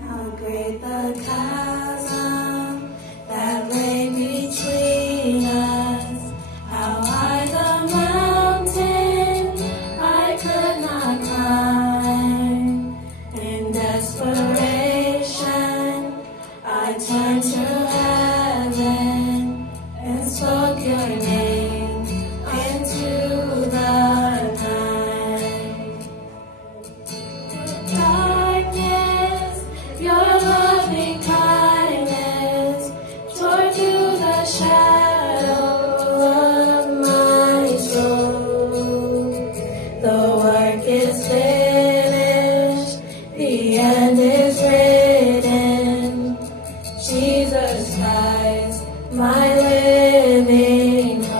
How great the chasm that lay between us, how high the mountain I could not climb. In desperation, I turned to heaven and spoke your name into the night. Darkness, your loving kindness tore through the shadow of my soul. The work is finished, the end is written. Jesus Christ, my living hope.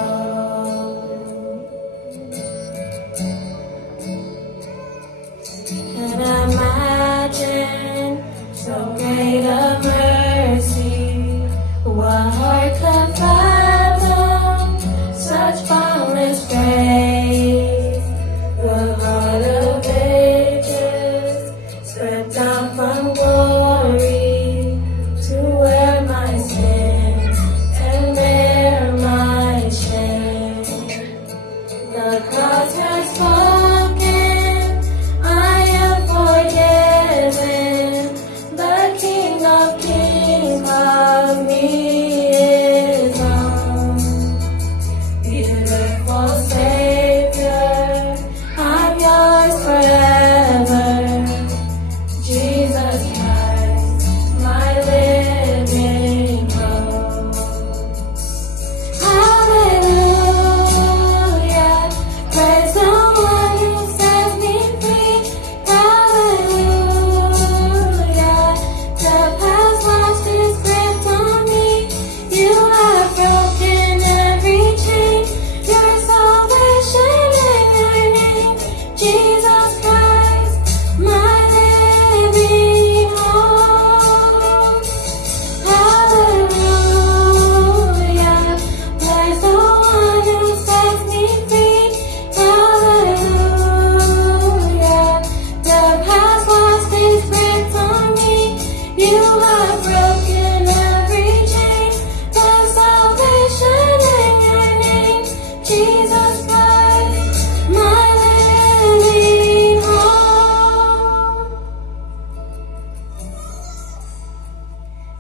And imagine so great a mercy. What heart could fathom such boundless grace? The heart of ages spread down from glory to wear my sins and bear my shame. The cross has spoken, I am forgiven. The King of Kings of me is on. Beautiful Savior, I'm yours forever. Jesus Christ, my living hope. Hallelujah, praise the one who sets me free. Hallelujah, death has lost its grip on me. You have broken every chain. Your salvation in your name, Jesus Christ, my living hope. Hallelujah, praise the one who sets me free. Hallelujah, death has lost its grip on me. You have broken every chain. The salvation in your name, Jesus Christ, my living hope.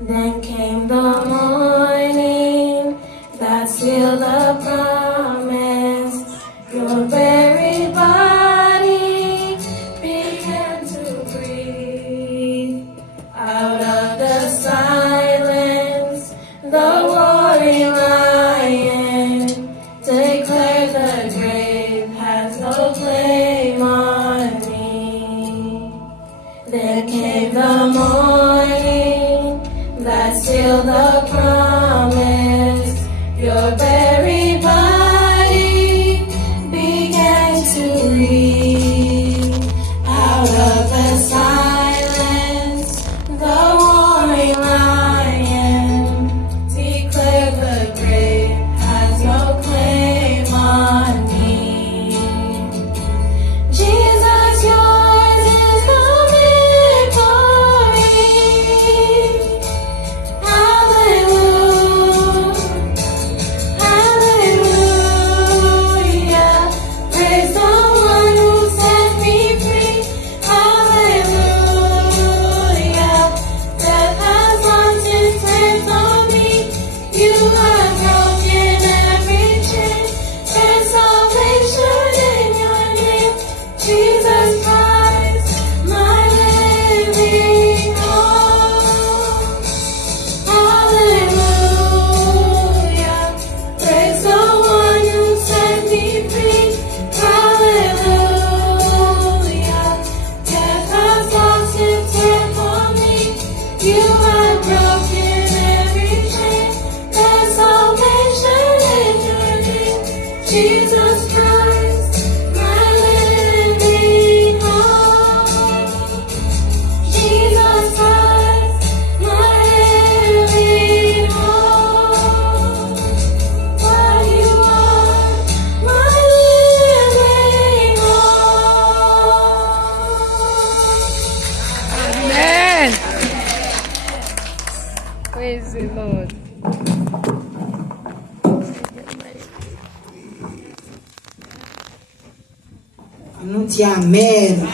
Then came the morning that sealed the promise. Your very body began to breathe. Out of the silence, the roaring lion declared the grave has no claim on me. Then came the morning that sealed the promise. Your very body began to breathe. Out of the silence, the roaring lion declared the grave has no claim on me. Jesus, yours is the victory. Hallelujah, hallelujah, praise the one who set me free. Hallelujah, death has lost its grip on me. You have broken every chain. There's salvation in your name, Jesus Christ, my living hope. Hallelujah, praise the one who set me free. Hallelujah, death has lost its grip on me. You have broken every chain. There's salvation in your name, Jesus Christ, my living hope. Jesus Christ, my living hope. For you are my living Nous disons Amen.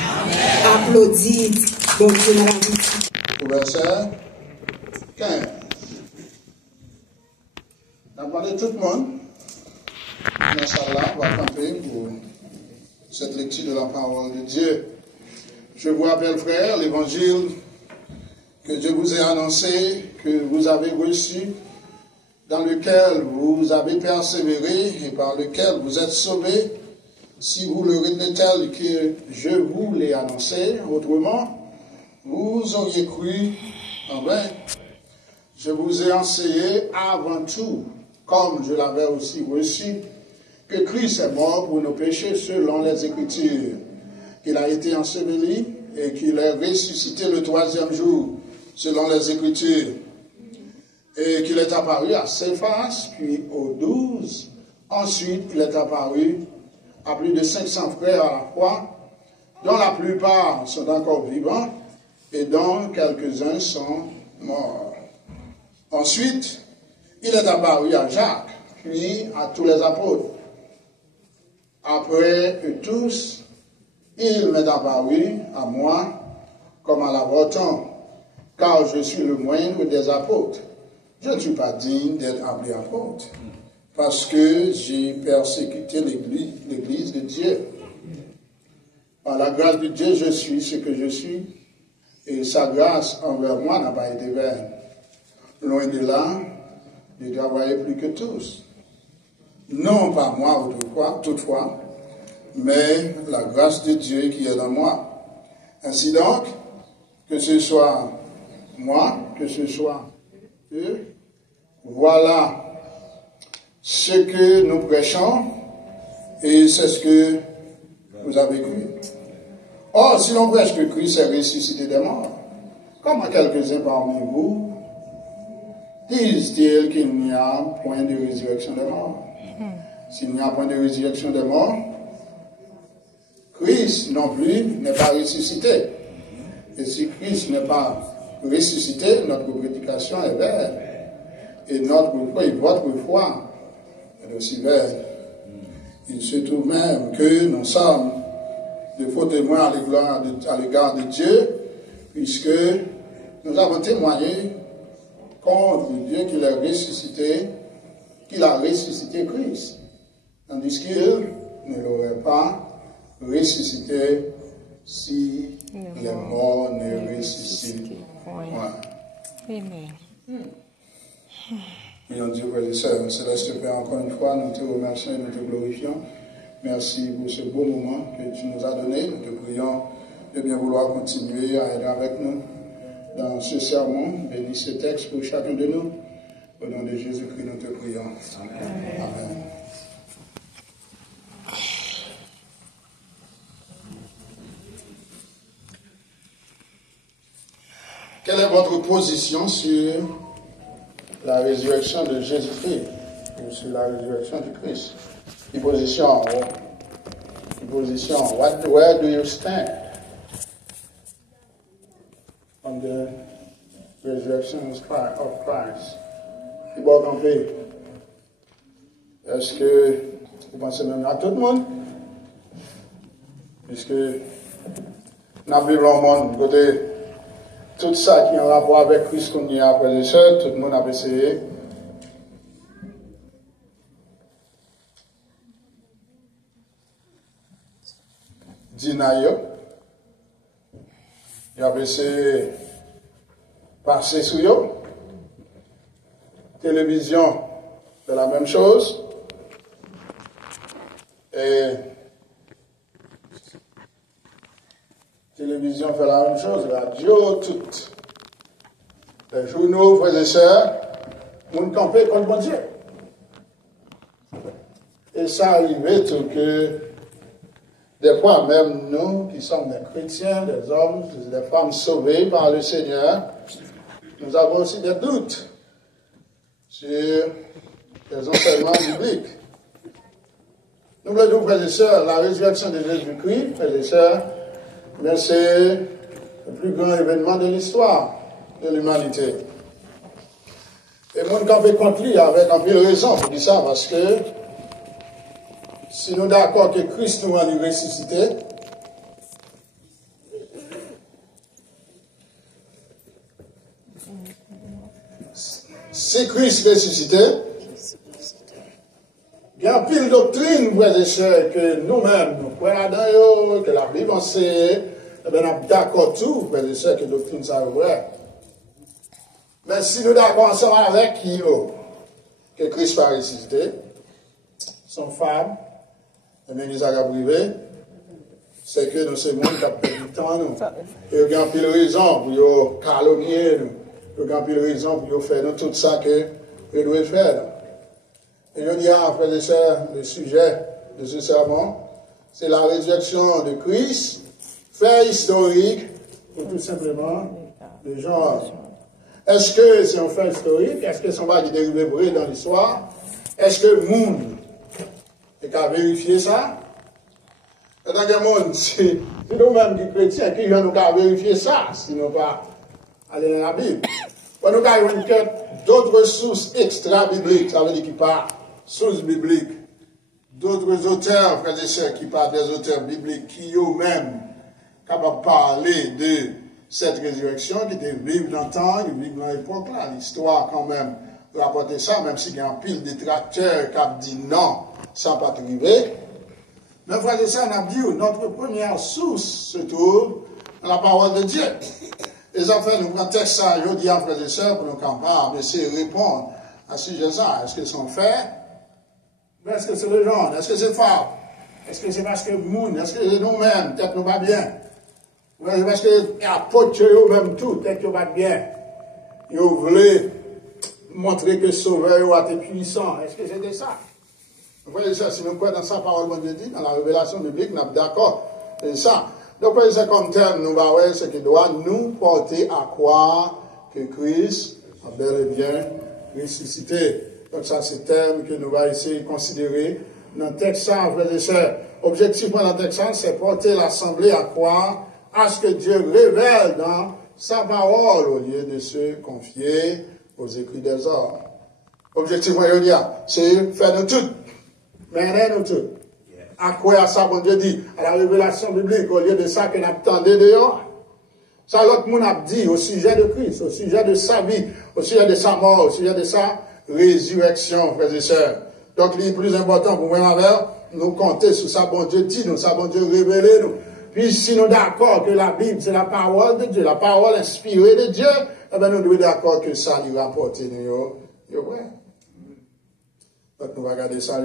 Applaudissez. Bon Dieu, dans la vie. Au verset 15. On a demandé tout le monde, Inch'Allah, va camper pour cette lecture de la parole de Dieu. Je vous rappelle, frères, l'évangile que Dieu vous a annoncé, que vous avez reçu, dans lequel vous avez persévéré et par lequel vous êtes sauvés, si vous le retenez tel que je vous l'ai annoncé, autrement, vous auriez cru en vain. Je vous ai enseigné avant tout, comme je l'avais aussi reçu, que Christ est mort pour nos péchés selon les Écritures, qu'il a été enseveli et qu'il est ressuscité le 3e jour selon les Écritures, et qu'il est apparu à Céphas, puis aux 12. Ensuite, il est apparu à plus de 500 frères à la fois, dont la plupart sont encore vivants et dont quelques-uns sont morts. Ensuite, il est apparu à Jacques, puis à tous les apôtres. Après eux tous, il m'est apparu à moi comme à l'avorton, car je suis le moindre des apôtres. Je ne suis pas digne d'être appelé apôtre, parce que j'ai persécuté l'Église de Dieu. Par la grâce de Dieu, je suis ce que je suis, et sa grâce envers moi n'a pas été vaine. Loin de là, j'ai travaillé plus que tous. Non pas moi toutefois, mais la grâce de Dieu qui est dans moi. Ainsi donc, que ce soit moi, que ce soit eux, voilà ce que nous prêchons et c'est ce que vous avez cru. Or, si l'on prêche que Christ est ressuscité des morts, comment quelques-uns parmi vous disent-ils qu'il n'y a point de résurrection des morts? S'il n'y a point de résurrection des morts, Christ non plus n'est pas ressuscité. Et si Christ n'est pas ressuscité, notre prédication est vaine. Et votre foi est aussi vaine. Il se trouve même que nous sommes de faux témoins à l'égard de Dieu, puisque nous avons témoigné contre Dieu qu'il a ressuscité Christ, tandis qu'il ne l'aurait pas ressuscité si les morts ne ressuscitent point. Amen. Prions Dieu, frères et sœurs. Céleste Père, encore une fois, nous te remercions et nous te glorifions. Merci pour ce beau moment que tu nous as donné. Nous te prions de bien vouloir continuer à être avec nous dans ce sermon. Bénis ce texte pour chacun de nous. Au nom de Jésus-Christ, nous te prions. Amen. Amen. Quelle est votre position sur la résurrection de Jésus-Christ ou sur la résurrection du Christ? Une position en haut. Une position en haut. Where do you stand on the resurrection of Christ? Il va camper. Est-ce que vous pensez même à tout le monde? Puisque nous vivons au monde, côté tout ça qui est en rapport avec Christ qu'on y a après les sœurs, tout le monde a essayé. Dinayo. Il a essayé passer sur eux. Télévision, c'est la même chose. Et télévision fait la même chose, radio, tout. Les journaux, frères et sœurs, on campait contre bon Dieu. Et ça arrivait tout que, des fois même nous, qui sommes des chrétiens, des hommes, des femmes sauvées par le Seigneur, nous avons aussi des doutes sur les enseignements bibliques. Nous voulons dire, frères et sœurs, la résurrection de Jésus-Christ, frères et sœurs, mais c'est le plus grand événement de l'histoire de l'humanité. Et mon campé contre lui avec un peu de raison pour dire ça, parce que si nous sommes d'accord que Christ nous a ressuscité, c'est Christ ressuscité. Il y a une pile doctrine, frères et sœurs, que nous-mêmes, nous croyons dans que la Bible enseigne, eh bien, nous sommes d'accord tout, frères et sœurs, que la doctrine, ça est vrai. Mais si nous sommes d'accord ensemble avec qui, que Christ va ressusciter, son femme, et bien, nous avons privé, c'est que nous sommes monde qui a perdu du temps, nous. Et il y a une pile raison pour nous calomnier, nous. Il y a une pile raison pour nous faire tout ça que nous devons faire. Et je dis à frères et sœurs, le sujet de ce sermon, c'est la résurrection de Christ, fait historique, ou tout simplement, le genre. Est-ce que c'est un fait historique? Est-ce que c'est un qui dérivé vrai dans l'histoire? Est-ce que le monde est qu'à vérifier ça? Et dans le monde, c'est nous-mêmes qui chrétiens qui nous qu'à vérifier ça, sinon pas aller dans la Bible. Nous avons d'autres sources extra-bibliques, ça veut dire qui parlent sources bibliques, d'autres auteurs, frères et sœurs, qui parlent des auteurs bibliques, qui eux-mêmes capables de parler de cette résurrection, qui était vivre dans le temps, qui vivent dans l'époque là, l'histoire quand même rapporter ça, même s'il y a un pile de détracteurs qui ont dit non, ça n'a pas arrivé. Mais frères et sœurs, on a dit, notre première source se trouve dans la parole de Dieu. Les enfants, nous prenons texte ça, je dis à frères et sœurs, pour nous campagnes, essayer de répondre à ce sujet ça. Est-ce que c'est un fait? Est-ce que c'est le genre? Est-ce que c'est fort? Est-ce que c'est parce que nous, est-ce que c'est nous-mêmes, peut-être nous va bien? Ou est-ce parce que apôtres eux-mêmes tout, peut-être nous va bien? Ils voulaient montrer que le Sauveur était puissant. Est-ce que c'était ça? Vous voyez ça, si nous croyons dans sa parole, mon Dieu dit, dans la révélation biblique, nous sommes d'accord. C'est ça. Donc, voyez ça comme terme, nous va voir ce qui doit nous porter à croire que Christ a bel et bien ressuscité. Donc ça, c'est le terme que nous allons essayer de considérer dans le texte, frères et sœurs. Objectivement, dans le texte, c'est porter l'Assemblée à croire à ce que Dieu révèle dans sa parole au lieu de se confier aux écrits des hommes. Objectivement, c'est faire nous tout. Mais nous tout. À quoi à ça, mon Dieu dit, à la révélation biblique, au lieu de ça que nous attendons dehors. Ça, l'autre monde a dit au sujet de Christ, au sujet de sa vie, au sujet de sa mort, au sujet de sa résurrection, frères et sœurs. Donc, il est plus important pour moi, nous compter sur ça, bon Dieu dit, nous, ça, bon Dieu révélé, nous. Puis, si nous sommes d'accord que la Bible, c'est la parole de Dieu, la parole inspirée de Dieu, eh bien, nous devons être d'accord que ça lui rapporte, nous, ouais. Donc, nous allons regarder ça,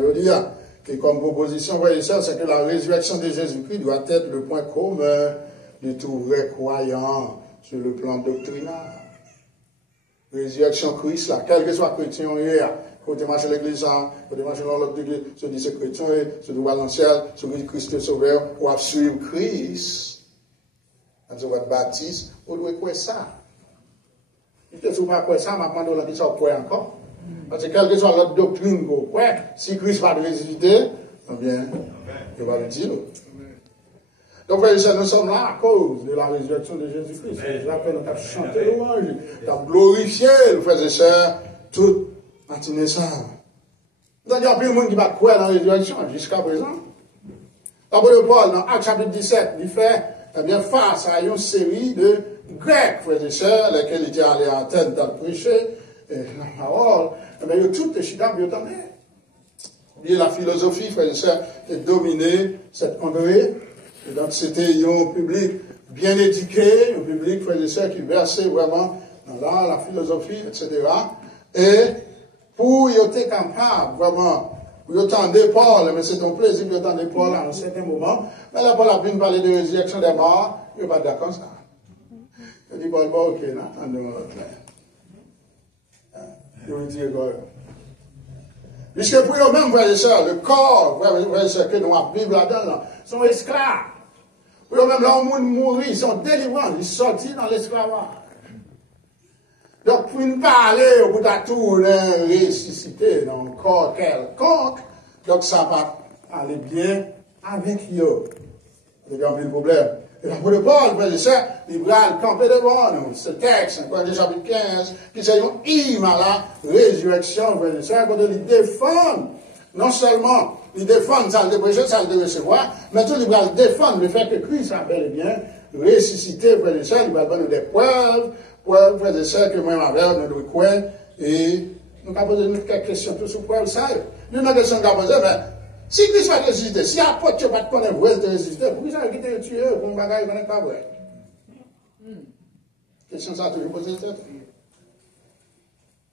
et comme proposition, frères et sœurs, c'est que la résurrection de Jésus-Christ doit être le point commun de tout vrai croyant sur le plan doctrinal. Résurrection Christ, là, quel que soit chrétien, quand tu marches à l'église, quand tu marches dans l'autre église, ceux qui sont chrétiens, ceux qui vont dans le ciel, ceux qui Christ est sauveur, ou à suivre Christ, quand tu vas te baptiser, vous devez croire ça. Si tu ne sais pas quoi ça, maintenant, on a dit ça, quoi encore. Parce que quelle que soit l'autre doctrine, si Christ va ressusciter, eh bien, il va le dire. Donc, frères et sœurs, nous sommes là à cause de la résurrection de Jésus-Christ. C'est là que nous avons chanté louange, nous avons glorifié, frères et sœurs, toute matinée ça. Nous avons plus de monde qui va croire dans la résurrection jusqu'à présent. L'apôtre Paul, dans Actes chapitre 17, il fait eh bien, face à une série de Grecs, frères et sœurs, lesquels étaient allés à Athènes pour prêcher la parole. Mais il y a tout le chita, il y a la philosophie, frères et sœurs, qui dominait cette contrée. Et donc, c'était un public bien éduqué, un public, frères et sœurs, qui versait vraiment dans la philosophie, etc. Et pour y être capable, vraiment, pour y entendre Paul, mais c'est un plaisir de entendre Paul à un certain moment, mais là, Paul a pu parler de résurrection des morts, il n'est pas d'accord ça. Il dit, Paul, bon, ok, non, attendez-moi l'autre là. Je vous dis, puisque pour eux-mêmes, frères et sœurs, le corps, frères et sœurs, que nous avons Bible là-dedans, sont esclaves. Pour eux-mêmes, là, où ils mourent, ils sont délivrants, ils sont sortis dans l'esclavage. Donc, pour ne pas aller au bout de tout, ressusciter dans un corps quelconque, donc ça va aller bien avec eux. C'est un peu le problème. Et l'apôtre Paul, frères et sœurs, il va camper devant nous. Ce texte, Corinthiens chapitre 15, qui c'est une hymne à la résurrection, frères et sœurs, quand ils défendent, non seulement ils défendent ça de prêcher, ça de recevoir, mais tout ils va défendre le fait que Christ a bel et bien ressuscité, frères et sœurs, il va donner des preuves, frères et sœurs, que moi, ma mère, nous devons croire et nous avons posé quelques questions tout sur quoi ça. Nous avons question qu'on poser, mais si Christ va résister, si apôtre tu vas te connaître vrai de résister, pourquoi ça va quitter le tuer pour un bagage qui n'est pas vrai? Question ça a toujours posé tête.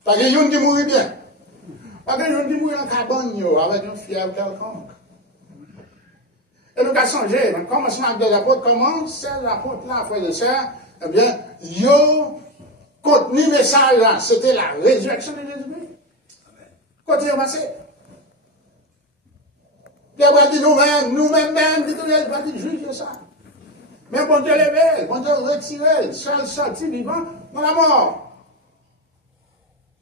Parce qu'il y a une qui mourit bien. Parce qu'il y a une qui mourit en cabane avec une fièvre quelconque. Et nous avons changé. Dans le commencement de l'apôtre, comment c'est l'apôtre-là, frère et sœurs, eh bien, yo, contenu message là, c'était la résurrection de Jésus-Christ. Continuez à passer. Pierre va dire nous-mêmes, il va dire juge ça. Mais bon Dieu levé, bon Dieu retiré, seul sorti vivant, dans la mort.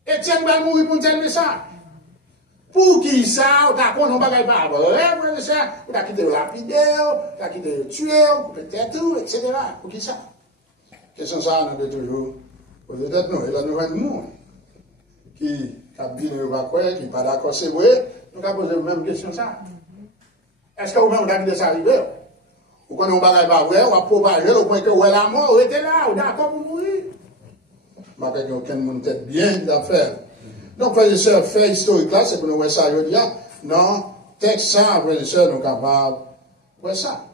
Étienne va mourir pour un tel message. Pour qui ça, on a qu'on n'a pas pas vrai, frère et sœur, on a quitté le lapidaire, on a quitté le tueur, peut-être tout, etc. Pour qui ça? Question ça, nous devons toujours poser tête nous. Et là, nous avons un monde qui a bien qui n'est pas d'accord, c'est vrai, nous avons posé la même question ça. Est-ce que vous-même, vous avez quitté ça arriver? Ou quand on ne va pas vrai, on va propager au point que vous la mort, vous êtes là, vous êtes d'accord pour mourir. Je ne sais pas aucun monde tête bien d'affaires. Donc, frères et sœurs, fait historique là, c'est pour nous voir ça aujourd'hui. Non, texte ça, frères et sœurs, nous sommes capables de voir ça.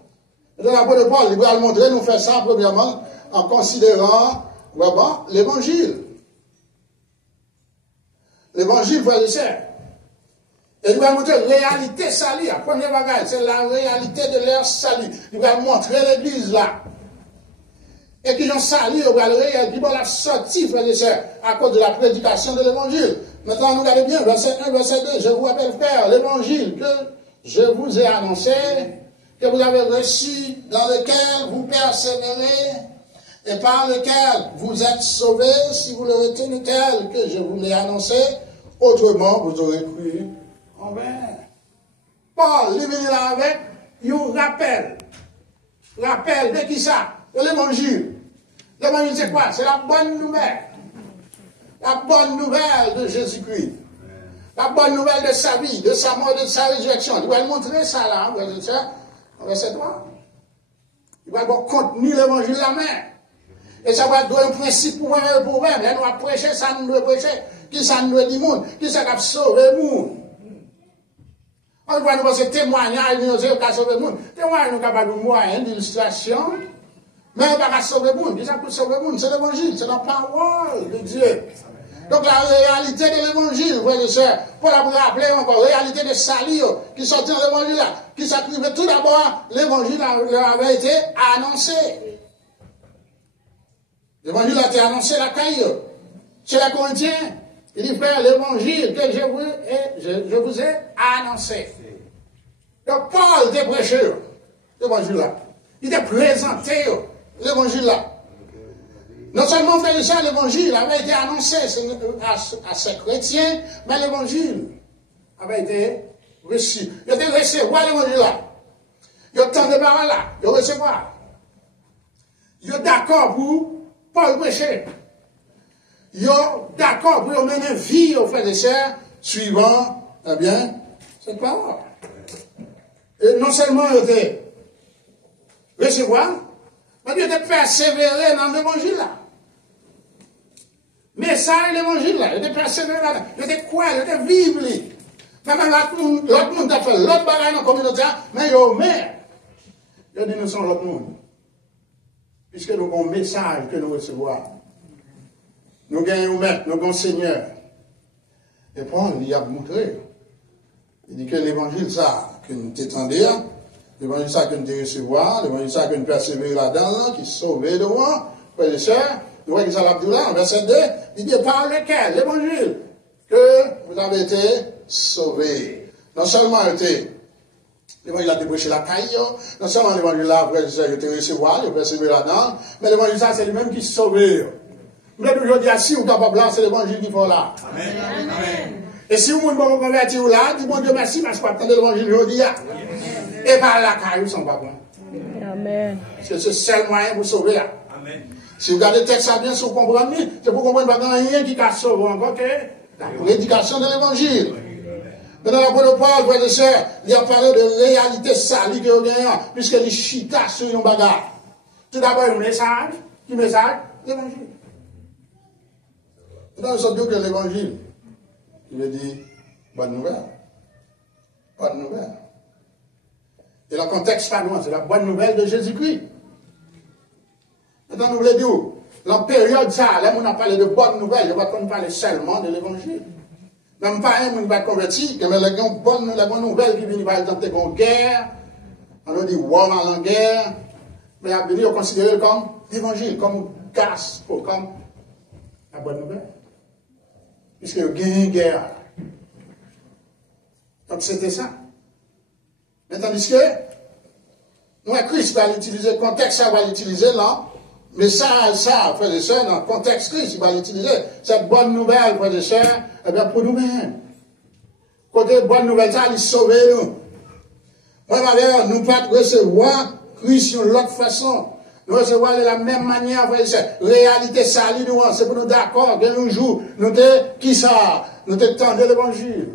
Et dans l'apôtre Paul, il va montrer, nous faire ça, premièrement, en considérant vraiment l'évangile. L'évangile, frères et sœurs. Et il va montrer la réalité salie. La première bagage, c'est la réalité de leur salut. Il va montrer l'église là. Et qui ont sali, il va le réel, qui va la sortir, frères et sœurs, à cause de la prédication de l'évangile. Maintenant, nous regardez bien, verset 1, verset 2. Je vous rappelle, frère, l'évangile que je vous ai annoncé, que vous avez reçu, dans lequel vous persévérez, et par lequel vous êtes sauvés, si vous le retenez tel que je vous l'ai annoncé, autrement vous aurez cru en vain. Paul, il vient là avec, il rappelle. Rappel de qui ça? De l'évangile. L'évangile, c'est quoi? C'est la bonne nouvelle. La bonne nouvelle de Jésus-Christ. La bonne nouvelle de sa vie, de sa mort, de sa résurrection. Il va montrer ça là, verset 3. Il va avoir contenu l'évangile la main. Et ça va donner un principe pour moi-même et pour vous-même. Là, nous allons prêcher, ça nous doit prêcher. Qui ça nous doit dire monde? Qui ça va sauver le monde? On va nous passer témoignage, nous allons sauver le monde. Témoignage, nous sommes capables de moyens d'illustration. Mais on ne va pas sauver le monde. Qui ça peut sauver le monde? C'est l'évangile, c'est la parole de Dieu. Donc la réalité de l'évangile, frères et sœurs, pour la rappeler encore, la réalité de salut qui sortit dans l'évangile là, qui s'acrivait tout d'abord, l'évangile leur avait été annoncé. L'évangile a été annoncé la caille. Chez les Corinthiens, il dit, frère, l'évangile que je vous ai annoncé. Donc Paul était prêcheur, l'évangile là. Il était présenté, l'évangile là. Non seulement, frère et sœurs, l'évangile avait été annoncé à ces chrétiens, mais l'évangile avait été reçu. Il était recevoir l'évangile là. Il y a tant de paroles là, il recevoir. Il est d'accord pour Paul prêcher. Il est d'accord pour mener vie aux frères et sœurs, suivant, eh bien, cette parole. Et non seulement il était recevoir, mais il était persévéré dans l'évangile là. Mais ça, l'évangile là, il était persévéré là, il était quoi, il était vivre. Même l'autre monde a fait l'autre bagaille dans la communauté, mais il y a au maire. Il dit nous sommes l'autre monde. Puisque nous avons un message que nous recevons. Nous gagnons un maître, nous avons un Seigneur. Et Paul, il a montré. Il dit que l'évangile, ça, que nous t'étendons, l'évangile, ça, que nous te recevons, l'évangile, ça, que nous persévérons là-dedans, qui sauve devant, frères et sœurs. Nous voyons que ça l'a dit là, en verset 2, il dit par lequel, l'évangile, que vous avez été sauvés. Non seulement l'évangile a été prêché la caille, non seulement l'évangile là, frères et sœurs, il a été recevoir, il a persévéré là-dedans, mais l'évangile ça, c'est lui-même qui sauve. Vous êtes toujours dit, si vous êtes capable là, c'est l'évangile qu'il faut là. Amen. Amen. Et si vous voulez vous convertir là, dites bon Dieu merci, parce que vous attendez l'évangile aujourd'hui. Et par la caille, vous ne sont pas bons. Amen. C'est ce seul moyen pour sauver là. Amen. Si vous regardez le texte ça bien, si vous comprenez, c'est pour comprendre qu'il n'y a rien qui a sauvé encore que la prédication de l'évangile. Maintenant, l'apôtre Paul, frères et sœurs, il a parlé de réalité salie que vous gagnez, puisque les chita sur une bagarre. Tout d'abord, un message, l'évangile. Maintenant, nous sommes que l'évangile, il veut dire bonne nouvelle. Bonne nouvelle. Et le contexte pas loin, c'est la bonne nouvelle de Jésus-Christ. Maintenant, nous voulons dire, la période ça, là, on a parlé de bonne nouvelle, je ne vais pas parler seulement de l'évangile. Même pas un qui va convertir, mais la bonne nouvelle qui vient, par exemple, une guerre, on a dit, war en guerre, mais il a venu considérer comme l'évangile, comme gospel, comme la bonne nouvelle. Puisque il y a une guerre. Donc c'était ça. Mais tandis que, nous, Christ va l'utiliser, le contexte, ça va l'utiliser là, mais ça, frères et sœurs, dans le contexte Christ, il va l'utiliser. Cette bonne nouvelle, frères et sœurs, eh bien, pour nous-mêmes. Côté bonne nouvelle, ça, il sauve nous. Moi, d'ailleurs, nous ne pouvons pas recevoir Christ de l'autre façon. Nous recevons de la même manière, frères et sœurs. Réalité, ça, nous, c'est pour nous d'accord, que nous jouons, nous te, qui ça, nous te tendons l'évangile.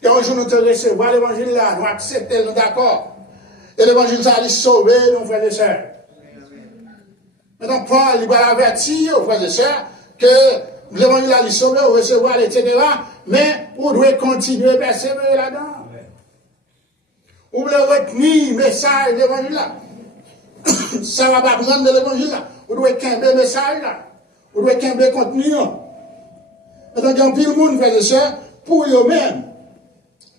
Quand un jour nous te recevons l'évangile là, nous acceptons, nous d'accord. Et l'évangile, ça, il sauve nous, frères et sœurs. Maintenant, Paul, il va avertir aux frères et sœurs que l'évangile a sauvé, recevoir, etc. Mais vous devez continuer à persévérer là-dedans. Vous devez retenir le message de l'évangile là. Ça ne va pas prendre de l'évangile là. Vous devez camber le message là. Vous devez camber le contenu. Maintenant, il y a un pile monde, frères et sœurs, pour eux-mêmes.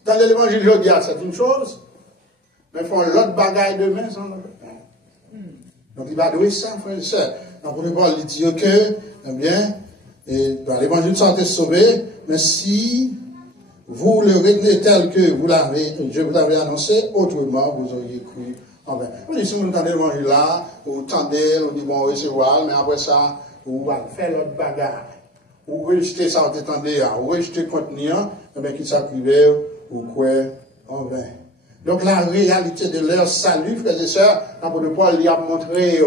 Dans l'évangile, je dis, c'est une chose, mais ils font l'autre bagaille demain sans l'autre. Donc il va douer ça, frère et sœur. Donc on Paul il dit que, eh bien, l'évangile sont sauvé, mais si vous le retenez tel que je vous l'avais annoncé, autrement vous auriez cru en vain. Vous dites, si vous entendez l'évangile là, vous tendez, vous dites, bon, recevoir, mais après ça, vous allez faire l'autre bagarre. Vous rejetez ça, vous attendez, vous rejetez le contenu, eh bien, qu'il s'appelle, vous croyez en vain. Donc la réalité de leur salut, frères et sœurs, l'apôtre Paul lui a montré.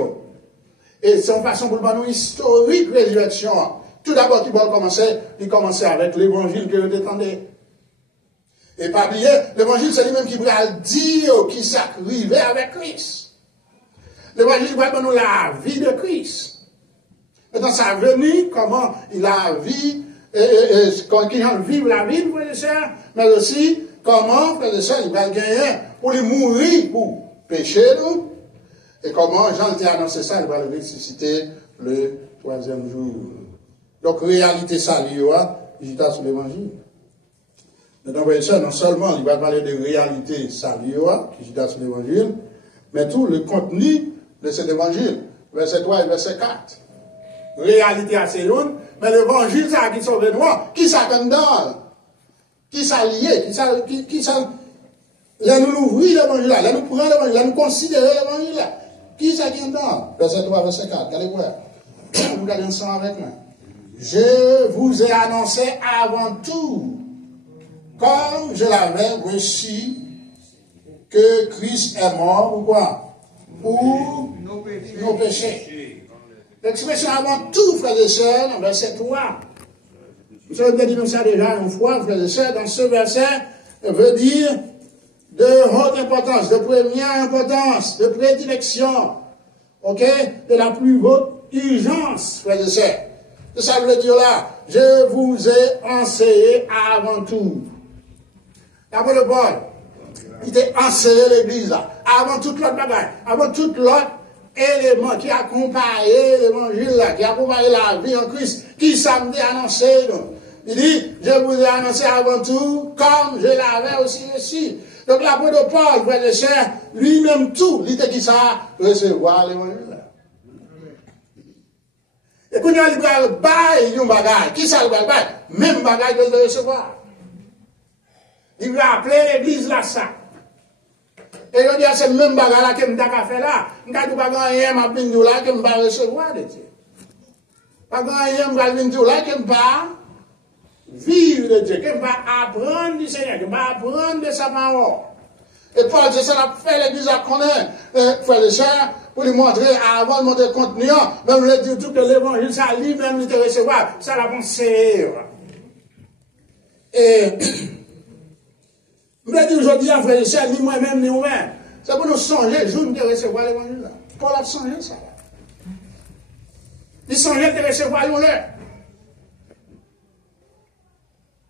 Et c'est une façon pour nous historique résurrection. Tout d'abord, il commençait avec l'évangile que vous attendez. Et pas oublier, l'évangile c'est lui-même qui va dire qui s'arrivait avec Christ. L'évangile va nous la vie de Christ. Et dans sa venue, comment il a vécu, quand il vit la vie, frères et sœurs, mais aussi, comment, frères et sœurs, il va gagner pour lui mourir, pour pécher nous. Et comment Jean t'a annoncé ça, il va le ressusciter le 3e jour. Donc, réalité salut, il est sur l'évangile. Donc, frères et sœurs, non seulement il va parler de réalité salut, qui est sur l'évangile, mais tout le contenu de cet évangile. Verset 3 et verset 4. Réalité assez une, mais l'évangile, ça qui sauve nous, qui ça condamne? Qui s'allie, qui ça, là nous l'ouvrir l'évangile là, là nous prenons l'évangile, là nous considérer l'évangile là. Qui ça qui est dedans? Verset 3, verset 4, regardez voir. Vous regardez ensemble avec moi. Je vous ai annoncé avant tout, comme je l'avais reçu, que Christ est mort, ou quoi? Pour nos péchés. L'expression avant tout, frères et sœurs, verset 3. Vous avez dit ça déjà une fois, frères et sœurs, dans ce verset, veut dire de haute importance, de première importance, de prédilection, ok, de la plus haute urgence, frères et sœurs. Ça veut dire là, je vous ai enseigné avant tout. L'apôtre Paul, il t'a enseigné l'église là, avant toute l'autre bagaille, avant toute l'autre élément qui accompagnait l'évangile là, qui accompagnait la vie en Christ, qui samedi annoncé. Il dit, je vous ai annoncé avant tout, comme je l'avais aussi reçu. Donc l'apôtre Paul, frère et sœur, lui-même tout, il était qui ça, recevoir l'évangile là. Et quand il va le bail, il y a un bagage. Qui ça le bail? Même bagage qu'il doit recevoir. Il va appeler l'église là ça. Et il dit, c'est le même bagage là que je vais faire là. Je ne vais pas gagner ma pintou là que je vais recevoir de Dieu. Pas gagner ma pintou là que je vais vivre de Dieu, que je vais apprendre du Seigneur, que je vais apprendre de sa parole. Et Paul dit, ça l'a fait l'église à connaître, frère et sœurs, pour lui montrer, avant de montrer le contenu, même lui dire tout que l'évangile, ça lui-même, il te recevoir, ça l'a pensé. Et, je me dis aujourd'hui, frère et sœurs, ni moi-même, ni vous-même, c'est pour nous songer, jour de recevoir l'évangile là. Paul a songé ça là. Il songeait de recevoir l'heure.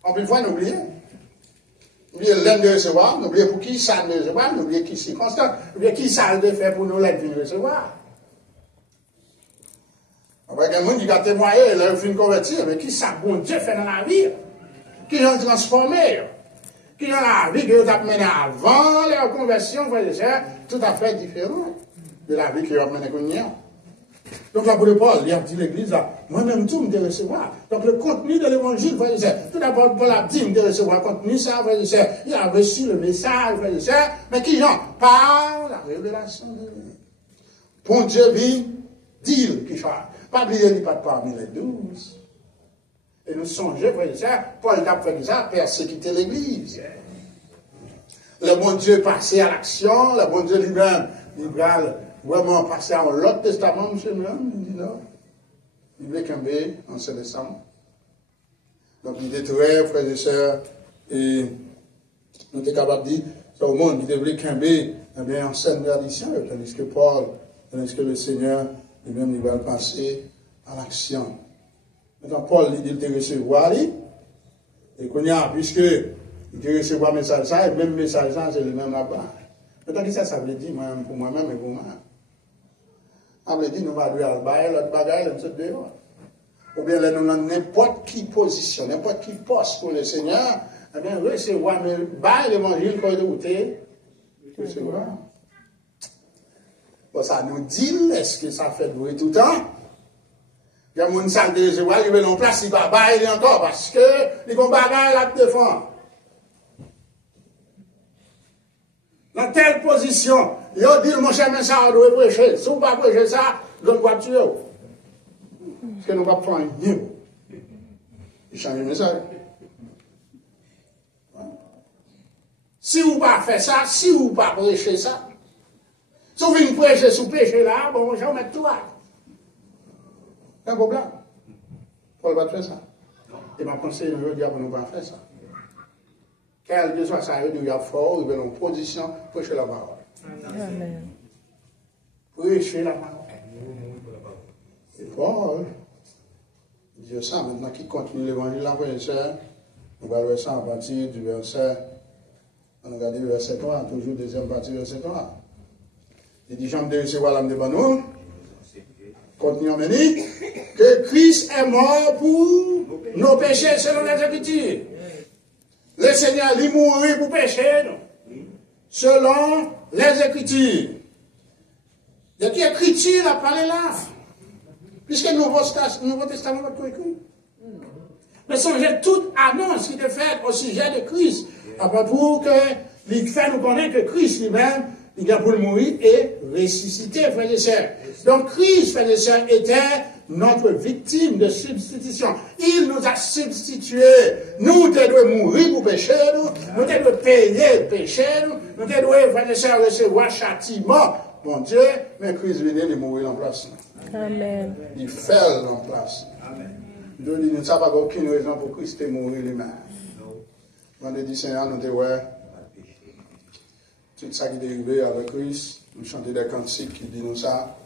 En plus, fois, n'oubliez. N'oubliez l'aide de recevoir, n'oubliez pour qui ça de recevoir, n'oubliez qui circonstance, n'oubliez qui ça de faire pour nous l'aide de recevoir. Après, il y a des gens qui ont témoigné, leur fin convertir, mais qui ça, bon Dieu, fait dans la vie, qui ont transformé, qui ont la vie que vous avez menée avant leur conversion, tout à fait différent de la vie qu'ils ont menée comme hier. Donc l'apôtre Paul, il a dit l'église là, moi-même tout me de recevoir. Donc le contenu de l'évangile, tout d'abord Paul a dit de recevoir le contenu, ça, il a reçu le message, mais qui genre par la révélation de Dieu. Pour Dieu vit, dit qui fait. Pas oublier, il n'est pas parmi les 12. Et nous songeons, Paul a fait ça, persécuter l'église. Le bon Dieu passé à l'action, le bon Dieu lui-même, il va vraiment passer à l'autre testament, monsieur même, il dit non. Il voulait camber en ce décembre. Donc il était très, frères et sœurs, et nous sommes capables de dire, au monde, il devait camber en scène tradition, tandis que Paul, tandis que le Seigneur, lui-même, il va passer à l'action. Maintenant, Paul, il dit, il te recevoir, et qu'on y a, puisque il te recevoir le message, ça, et même le message, ça, c'est le même là-bas. Maintenant, qu'est-ce que ça veut dire, moi-même, pour moi-même et pour moi? Ça veut dire, nous allons aller à l'autre l'autre bagaille, nous sommes dehors. Ou bien, nous avons n'importe qui position, n'importe qui poste pour le Seigneur, eh bien, recevoir, mais, bail l'évangile, quand il est goûté, recevoir. Bon, ça nous dit, est-ce que ça fait bruit tout le temps? Il y a une salle de recevoir, il veut en place, il va bailler encore, parce que, il va bailler là devant. Dans telle position, il a dit, mon cher, mais ça, on doit prêcher. Si vous ne pas prêcher ça, je ne vais pas tuer. Parce que nous ne pouvons pas prendre rien. Il change le message. Si vous ne pas faire ça, si vous ne pas prêcher ça, si vous venez prêcher sous péché là, bon, je vais mettre tout là. C'est un problème. Paul va faire ça. Et ma conseil, je veux dire, pour ne pas faire ça. Quel que soit ça, il y a fort, il y a une position pour prêcher la parole. Amen. Prêcher la parole. Et Paul, Dieu ça, maintenant qu'il continue l'évangile, là, on va voir ça à partir du verset, on regarde le verset 3, toujours deuxième partie du verset 3. Il dit, j'aime de recevoir l'âme de Banou, contenu en béni, que Christ est mort pour nos péchés selon les Écritures. Le Seigneur, il mourit pour pécher, selon les Écritures. Il y a qui écriture à parler là? Puisque le Nouveau Testament va tout écrit. Mais songez toute annonce qui est faite au sujet de Christ. Après, pour que, il fait nous connaître que Christ lui-même, il a pour le mourir et ressusciter, frères et sœurs. Donc, Christ, frères et sœurs, était notre victime de substitution. Il nous a substitués. Nous devons mourir pour pécher, nous devons payer le péché, nous devons, frères et sœurs, recevoir châtiment. Mon Dieu, mais Christ venait de mourir en place. Amen. Il fait en place. Amen. Nous ne savons pas aucune raison pour Christ de mourir lui-même. Vendredi Seigneur, nous devons tout ça qui est dérivé avec Christ, nous chantons des cantiques qui disent nous ça.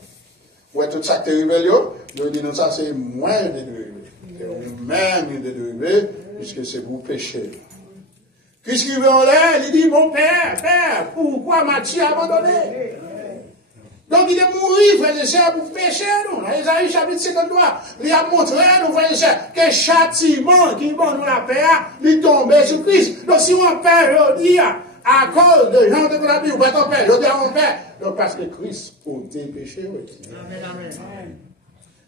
Ouais, tout ça qui est dérivé, nous disons ça, c'est moins de dérivé. C'est vous-même de dérivé, puisque c'est vous péché. Christ qui vient en l'air, il dit, mon Père, pourquoi m'as-tu abandonné? Donc il est mort, frères et sœurs, pour pécher, nous. Dans Isaïe chapitre 53, il a montré, nous, frères et sœurs, que châtiment qui va nous la paix, il tombe sur Christ. Donc si on perd, je dis, à cause de gens de la vie, ou pas ton père, je dis à mon père. Donc parce que Christ a été péché, oui. Amen, amen.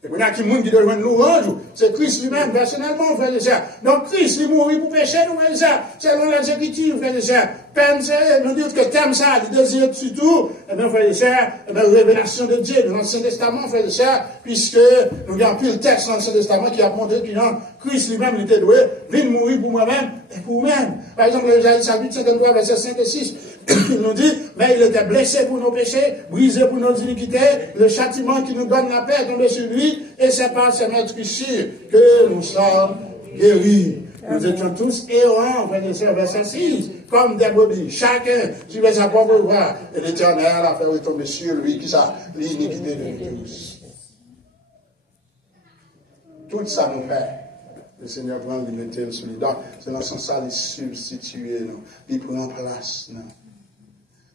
Et puis il y a qui monde qui doit nous rendre, c'est Christ lui-même, personnellement, frères et sœurs. Donc Christ, il mourit pour pécher, nous, frères et sœurs, selon les Écritures, frères et sœurs. Nous disons que thème ça, le désir surtout, eh bien, frères et sœurs, révélation de Dieu dans l'Ancien Testament, frères et sœurs, puisque nous avons pris le texte dans l'Ancien Testament qui a montré que Christ lui-même était doué, vient mourir pour moi-même et pour vous-même. Par exemple, Isaïe chapitre 53, versets 5 et 6, il nous dit, mais il était blessé pour nos péchés, brisé pour nos iniquités, le châtiment qui nous donne la paix est tombé sur lui, et c'est par ses meurtrissures que nous sommes guéris. Nous étions tous errants, frères et sœurs, verset 6, comme des brebis. Chacun suivait sa propre voie. Et l'Éternel a fait retomber sur lui, qui ça, l'iniquité de nous tous. Tout ça nous fait. Le Seigneur prend le mettre sur lui. Donc, c'est dans ce sens-là, il substitue, non. Il prend place, non.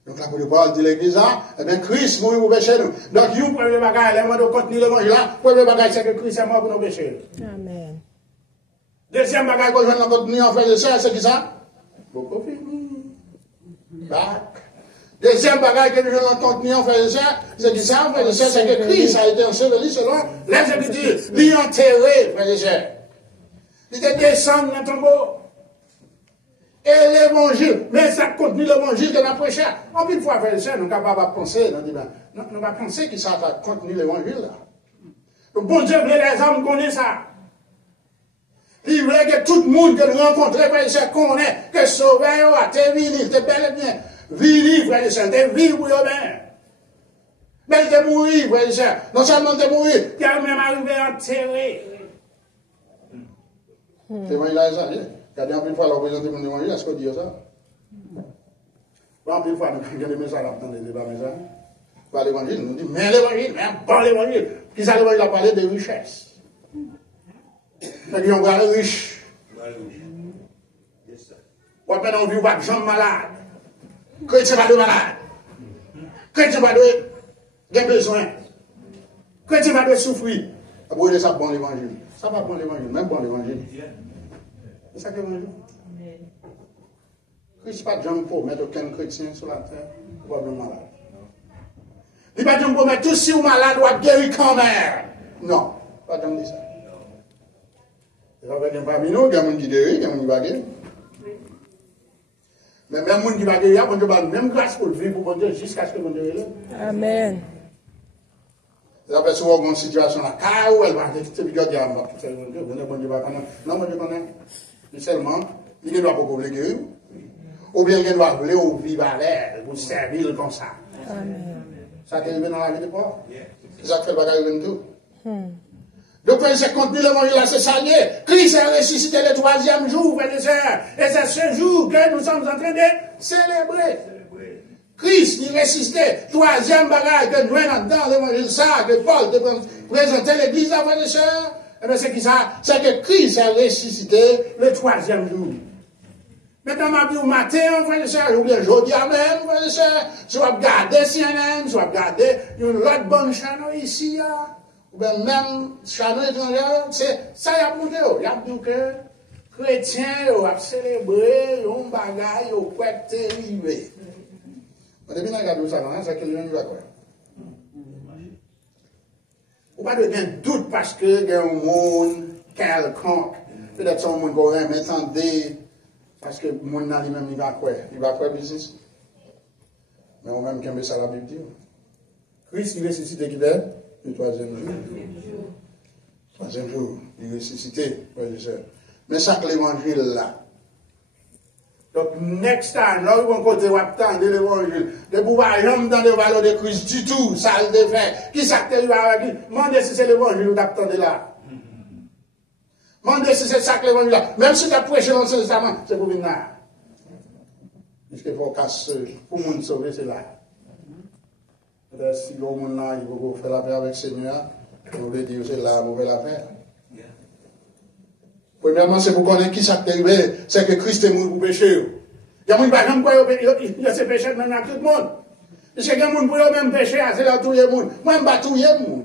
Donc, l'apôtre Paul dit l'église, eh bien, Christ mourit pour pécher nous. Donc, il premier bagage, les mots de contenu l'évangile là, premier bagage, c'est que Christ est mort pour nos péchés. Amen. Deuxième bagage, qu'on joue dans le contenu, en fait, c'est qui ça? Beaucoup fini. Bac. Deuxième bagage que nous jouons dans le contenu, en fait, c'est qui ça? En fait, c'est que Christ a été enseveli selon les Écritures. Il est enterré, frère et sœurs. Il est descendu dans le tombeau. Et l'évangile, mais ça continue l'évangile que nous prêchons. En plus, une fois, frère et sœurs, nous ne sommes pas penser, nous va penser que ça va continuer l'évangile là. Le bon Dieu voulait les hommes connaissent ça. Il voulait que tout le monde que nous rencontrons, frère et sœurs, connaisse que sauveur a été venu, t'es bel et bien. Vini, frère et sœurs, t'es venu pour eux-mêmes. Mais il est mort, frère et sœurs. Non seulement t'es mort, il a même arrivé enterré. L'évangile là, ça, regardez un peu de fois, la présenter mon évangile, est-ce qu'on dit ça? Un peu de fois, nous avons des messages à attendre, des débats, pas l'évangile, nous disons, mais l'évangile, mais bon l'évangile. Qui ça l'évangile a parlé de richesse? C'est-à-dire, on va aller riche. On va on vit pas de gens malades. Chrétien pas de malade. Chrétien pas de besoin. Chrétien pas de souffrir. Après, ça bon l'évangile. Ça va bon l'évangile, même bon l'évangile. C'est ça que l'évangile. Christ pas de gens pour mettre aucun chrétien sur la terre pour être malade. Il pas de gens pour mettre tous si vous malade ou à guérir quand même. Non, pas de gens dire ça. Il y a parmi nous, il y a des gens qui guérit, il y a des gens qui va guérir. Mais même les gens qui va guérir, bon Dieu va même grâce pour le vivre pour bon Dieu jusqu'à ce que bon Dieu est là. Amen. La personne va avoir une situation là, car elle va dire, c'est bien dire, bon Dieu va connaître. Non, bon Dieu connaît. Mais seulement, il ne doit pas vous guérir. Ou bien il doit vouloir ou vivre à l'air, pour servir comme ça. Amen. Ça qui arrive dans la vie de Paul. C'est ça qui fait le bagage de tout. Donc, quand c'est contenu l'évangile là, c'est ça y est. Christ a ressuscité le troisième jour, frères et sœurs. Et c'est ce jour que nous sommes en train de célébrer. Christ, il ressuscité. Troisième bagage que nous avons dans l'évangile, ça, que Paul présentait l'église, frères et sœurs. Eh bien, c'est qui ça? C'est que Christ a ressuscité le troisième jour. Maintenant, ma vie au matin, frères et sœurs, ou bien aujourd'hui même, frères et sœurs, je vais regarder CNN, je vais regarder une autre bonne chaîne ici, ou bien même chaîne étrangère, c'est ça, il y a monté, il y a dit que chrétiens, ont célébré, ont bagaille, ont prêté, arrivé. On est bien regardé ça, c'est que les gens va quoi? Ou pas de doute parce que il y a un monde quelconque, peut-être un monde qui aurait m'entendé. Parce que mon nom lui-même, il va quoi? Il va quoi, business? Mais on même qui aime ça la Bible dit. Christ, il ressuscité qui est le troisième jour. Troisième jour, il ressuscité, frères et sœurs. Mais ça que l'évangile là. Donc, next time, là, où on côté, on attendre l'évangile. De pouvoir jamais dans les valeurs de Christ du tout, ça le défait. Qui s'active avec lui? Demandez si c'est l'évangile ou d'attendre là. Demandez si c'est ça que l'évangile là. Même si tu as prêché dans l'Ancien Testament, c'est pour venir là. Puisqu'il faut casser, pour le monde sauver, c'est là. Peut-être si le monde là, il faut faire la paix avec le Seigneur, on veut dire c'est là, vous faire la paix. Premièrement, c'est pour connaître qui ça qui est arrivé, c'est que Christ est mort pour pécher. Il y a des gens qui ne croient pas qu'il y a ces péchés même à tout le monde. Parce qu'il y a des gens qui ne même pécher, c'est là tout le monde. Moi, je ne bats tout le monde.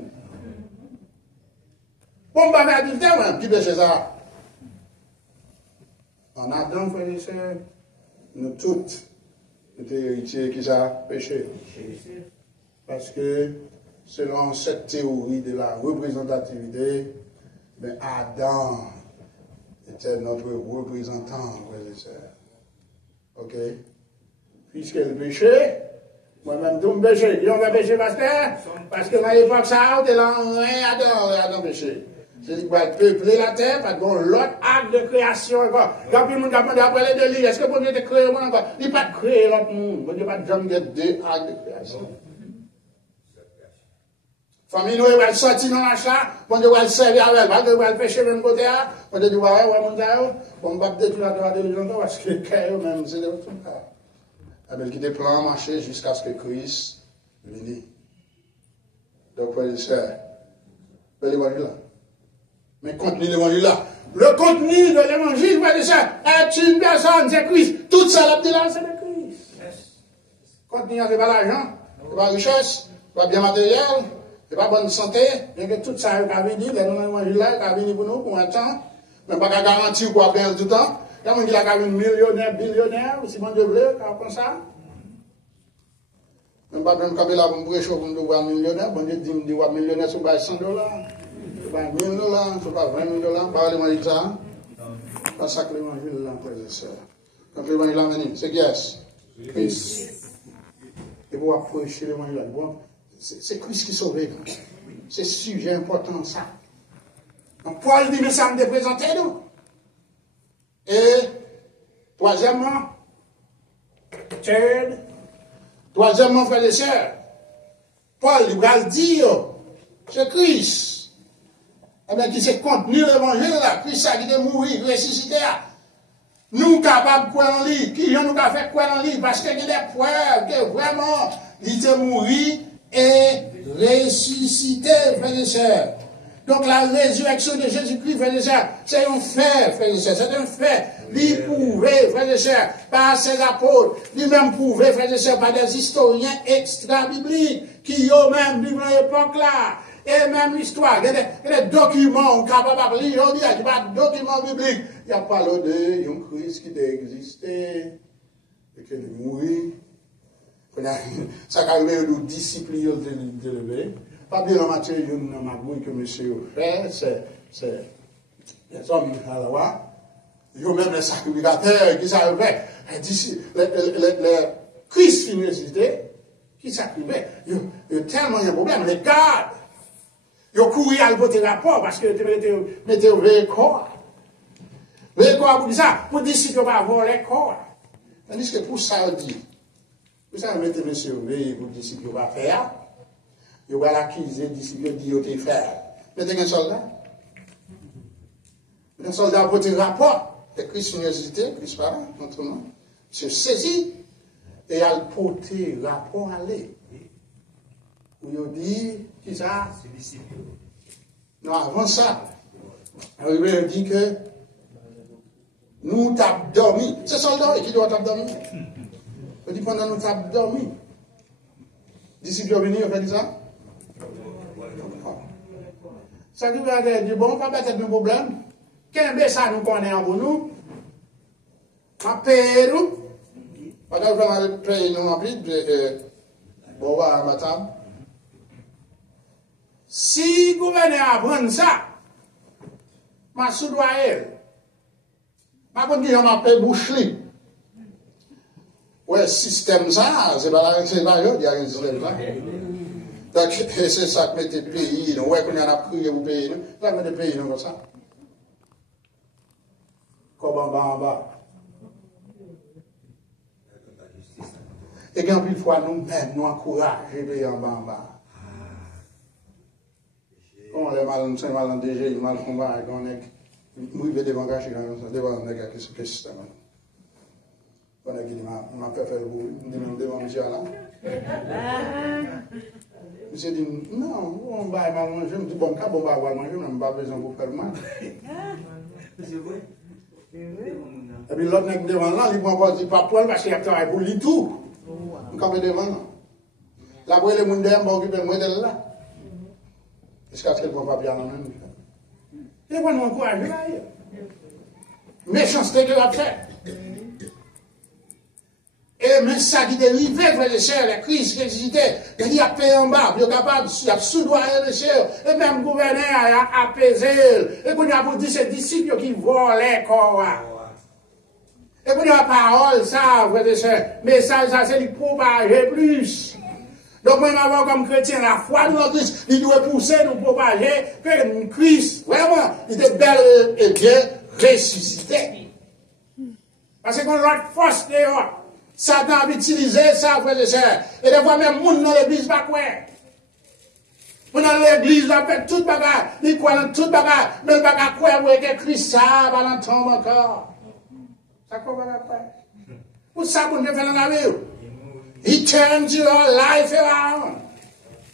Bon, bah, mais adultère, qui péché ça? En Adam, frères et sœurs, nous toutes, étions héritiers qui a péché. Parce que, selon cette théorie de la représentativité, ben Adam était notre représentant, frères et sœurs. Ok? Puisqu'elle péchait, moi-même, tout me péché. Qui on va pécher, pasteur? Parce que dans l'époque, ça, on est là, Adam péché. C'est qu'il va peupler la terre, parce qu'on l'autre acte de création encore. Quand le monde a demandé après les deux livres, est-ce que bon Dieu a créé le monde encore? Il n'a pas créé l'autre monde. Bon Dieu n'a pas jamais deux actes de création. Famille nous va sortir dans l'achat, bon Dieu va le servir avec elle, parce qu'il va le pêcher même côté là. Bon Dieu va voir mon Dieu, on va détruire la droite de l'horizon, parce que le cœur même, c'est de l'autre cas. Il quitte le plan marcher jusqu'à ce que Christ vienne. Donc, frères et sœurs, l'évangile là. Mais contenu l'évangile là, le contenu de l'évangile, frère et sœurs, est une personne, c'est Christ. Tout ça, là, c'est le Christ. Contenu, c'est pas l'argent, c'est pas la richesse, c'est pas bien matériel, c'est pas bonne santé, bien que tout ça, il a venu, l'évangile là, il a venu pour nous, pour un temps, mais pas qu'à garantir quoi bien tout le temps. Il y a des gens qui ont millionnaire, billionnaire, si bon Dieu veut, comme ça. Même pas même quand il a pour prêcher pour nous voir millionnaire, bon Dieu dit, me dit, millionnaire, c'est pas $100, c'est pas $1000, c'est pas $20, pas l'évangile ça. Pas ça que l'évangile là, frères et sœurs. Donc l'évangile là, c'est qui est-ce? Christ. Et pour prêcher l'évangile là, c'est Christ qui sauve. C'est sujet important ça. Donc Paul dit, mais ça me présenter nous. Et troisièmement, frères et sœurs, Paul il va le dire, c'est Christ. Eh bien, qui s'est contenu l'évangile là, Christ a qui est mort, ressuscité. Nous capables de croire en lui, qui nous a fait croire en lui, parce qu'il y a des preuves que vraiment, il était mort et ressuscité, frères et sœurs. Donc la résurrection de Jésus-Christ, frères et sœurs, c'est un fait, frères et sœurs, c'est un fait. Lui prouvé, frères et sœurs, par ses apôtres, lui-même prouvé, frères et sœurs, par des historiens extra-bibliques, qui eux-mêmes vivent dans l'époque là. Et même l'histoire, il y a des documents, on est capable de lire, on dit, il n'y a pas de documents bibliques. Il n'y a pas l'autre d'un Christ qui a existé, et qui est mort. Ça a arrivé aux disciples de lever. Pas bien en matière de magouille que monsieur fait, c'est les hommes à la loi. Ils ont même les sacrificateurs qui savent faire. Les Christ qui ressuscité, qui sacrifiaient. Il y a tellement de problèmes. Les gardes, ils ont couru à voter rapport parce que ils mettaient au corps. Le corps pour dire ça, pour dire si tu vas avoir les corps. Tandis que pour ça, on dit, pour ça, on mettait monsieur pour dire si tu vas faire. Il va l'accuser disciple dit qu'il va faire. Mais il y a un soldat. Un soldat a porté rapport. Et Christ ressuscité, Christ parle, notre nom. Se saisit et a porté rapport à lui. Où il dit, qui ça? C'est disciple. Non, avant ça, il dit que nous t'avons dormi. C'est soldat qui doit t'avoir dormi. Il dit pendant nous t'avons dormi. Disciple est venu, il fait ça. Ça nous a dit, bon, pas peut-être de problème. Qu'est-ce que ça nous connaît en nous? En Pérou. Parce que je vais payer nous en plus, bon, à ma table. Si le gouverneur apprend ça, ma soudoyer, ma bonne dire, ma paix boucherie. Ouais, système ça, c'est pas eux, il y a un système ça. Donc, c'est ça que mettez pays, nous, ouais, qu'on y en a prié pour pays, nous, là, mettez pays, nous, comme ça. Comme en bas. Et bien, plus de fois, nous-mêmes, nous encourageons les pays en bas. On est mal, nous sommes mal en DG, mal en bas, on est, nous, il devant cacher, devant un gars qui se fait système. On a dit, m'a fait faire le bout, devant monsieur là. Monsieur dit, non, on va manger, je me dis, bon, quand on va manger, on n'a pas besoin pour faire mal. C'est vrai. Et puis l'autre nègre devant là, il ne prend pas poil parce qu'il a travaillé pour lui tout. On campe devant là. La boîte, les gens vont occuper le modèle là. Jusqu'à ce qu'elle ne prenne pas bien la même. Et moi, nous encourageons là. Méchanceté que l'a fait. Et même ça qui dérive, frère et sœurs, la crise qui existait, il y a paix en bas, il est capable, il y a soudoyer les sœurs, et même le gouverneur a apaisé, et puis il y a pour dire ces disciples qui volaient corps. Et puis il y a la parole, ça, frère et sœurs, mais ça, c'est lui propager plus. Donc, moi, avant comme chrétien, la foi de Christ, il doit pousser, nous propager, que Christ, vraiment, il était bel et bien ressuscité. Parce qu'on a une force dehors. Satan a utilisé ça, frères et sœurs. Et des fois même, moun dans l'église, pas quoi. Moun dans l'église, là, fait toute bagarre. Il croit dans toute bagarre. Même bagarre quoi, où est que Christ, ça, va l'entendre encore. Ça quoi, bagarre quoi. Pour ça, pour nous faire dans la vie. He turns your life around.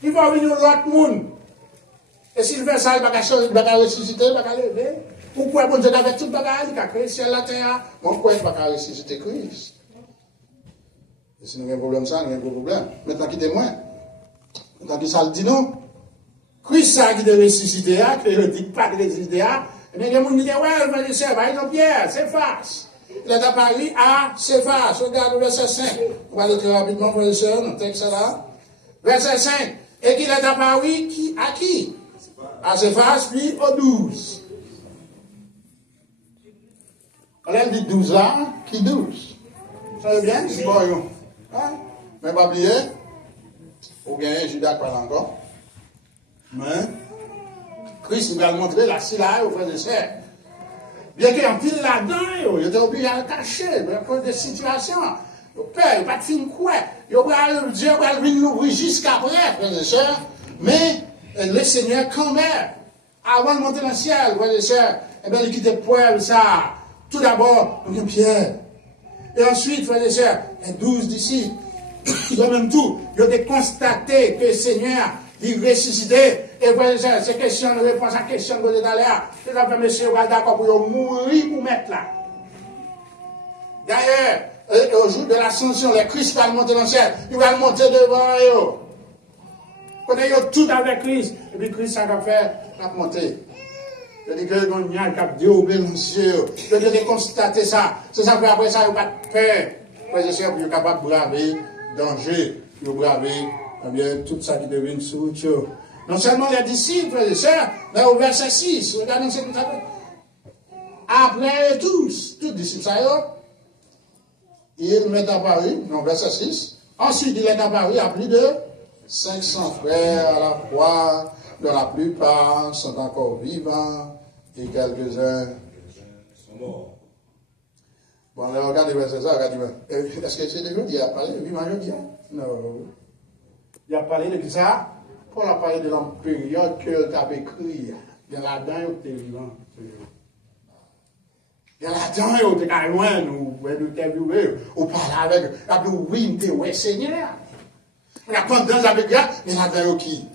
Il va venir l'autre monde. Et s'il fait ça, il va ressusciter, il va lever. Pourquoi bon Dieu avec tout le bagage, il a créé le ciel la terre, mon quoi il va pas ressusciter Christ. Et si nous avons un problème ça, nous avons un problème. Maintenant quittez-moi. Maintenant qui ça le dit non. Christ ça qui de ressusciter, que je dis pas de ressusciter, mais il y a des gens qui disent, ouais, le frère Serge, par exemple Pierre, c'est face. Il est apparu à Céphas. Regarde le verset 5. On va aller très rapidement, frère et sœurs, dans le texte là. Verset 5. Et qu'il est apparu à qui? À Céphas, puis aux 12. On a dit 12 là, qui 12? Ça veut bien? C'est bon, hein? Mais pas oublier, ou bien Judas parle encore. Mais, Christ nous a montré la syllabe aux frères et sœurs. Bien qu'il y ait un pile là-dedans, il était obligé à le cacher, à cause des situations. Il n'y a pas de film quoi. Dieu va venir l'ouvrir jusqu'après, frères et sœurs. Mais le Seigneur, quand même, avant de monter dans le ciel, frères et sœurs, eh bien, il quittait pour ça. Tout d'abord, nous avons Pierre. Et ensuite, frères et sœurs, les 12 disciples, ils ont même tout. Ils ont constaté que le Seigneur, il ressuscité. Et frères et sœurs, c'est question de réponse à la question que vous êtes allé à. C'est ça que monsieur va d'accord pour mourir pour mettre là. D'ailleurs, au jour de l'ascension, les Christ va monter dans le ciel. Il va monter devant eux. Quand ils ont tout avec Christ, et puis Christ, ça va faire, va monter. Je dis que le gouvernement a déroulé dans le ciel. Je dis constater ça. C'est ça qu'après ça, il n'y a pas de peur. Frères et sœurs, pour être capable de braver danger, pour braver tout ça qui devient sous eux. Non seulement les disciples, frères et sœurs, mais au verset 6, regardez ce que ça fait. Après tous les disciples, ça y est, il m'est apparu, non, verset 6, ensuite il est apparu à plus de 500 frères à la fois, dont la plupart sont encore vivants, et quelques-uns sont morts. Bon, alors regardez verset ça, regardez. Est-ce que c'est de il a parlé de vivant jeudi? Non. Il a parlé de ça. Paul a parlé de la période que tu avais écrit. Il y a là-dedans, tu es vivant. Il y a là-dedans, tu es loin, nous interviewer, ou parler avec, oui, tu es Seigneur. Il y a plein de gens avec lui, mais là-dedans, qui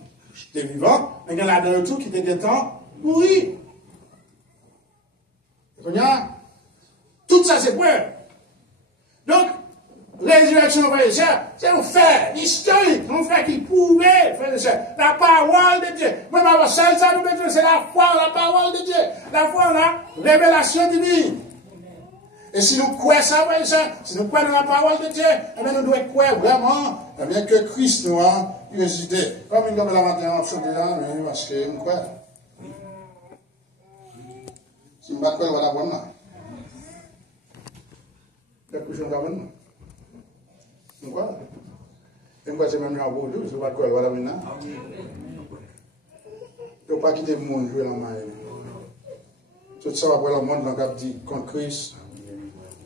tu es vivant, mais il y a là-dedans tout qui était temps, oui. Tout ça, c'est quoi? Donc, résurrection, frères et sœurs, c'est un fait historique, un fait qui prouvait, frères et sœurs, la parole de Dieu. Même avant ça, ça nous met, c'est la foi en la parole de Dieu, la foi en la révélation divine. Et si nous croyons ça, frères et sœurs, si nous croyons dans la parole de Dieu, eh bien, nous devons croire vraiment, eh bien, que Christ nous a ressuscité. Comme il nous a matin en chanté là, mais parce que nous croyons. Si nous ne croyons pas, on va la quelque chose d'avant nous. Quoi? Et moi, c'est même un beau Dieu, c'est pas quoi, voilà maintenant. Il ne faut pas quitter le monde, jouer la main. Tout ça, après le monde, on a dit contre Christ,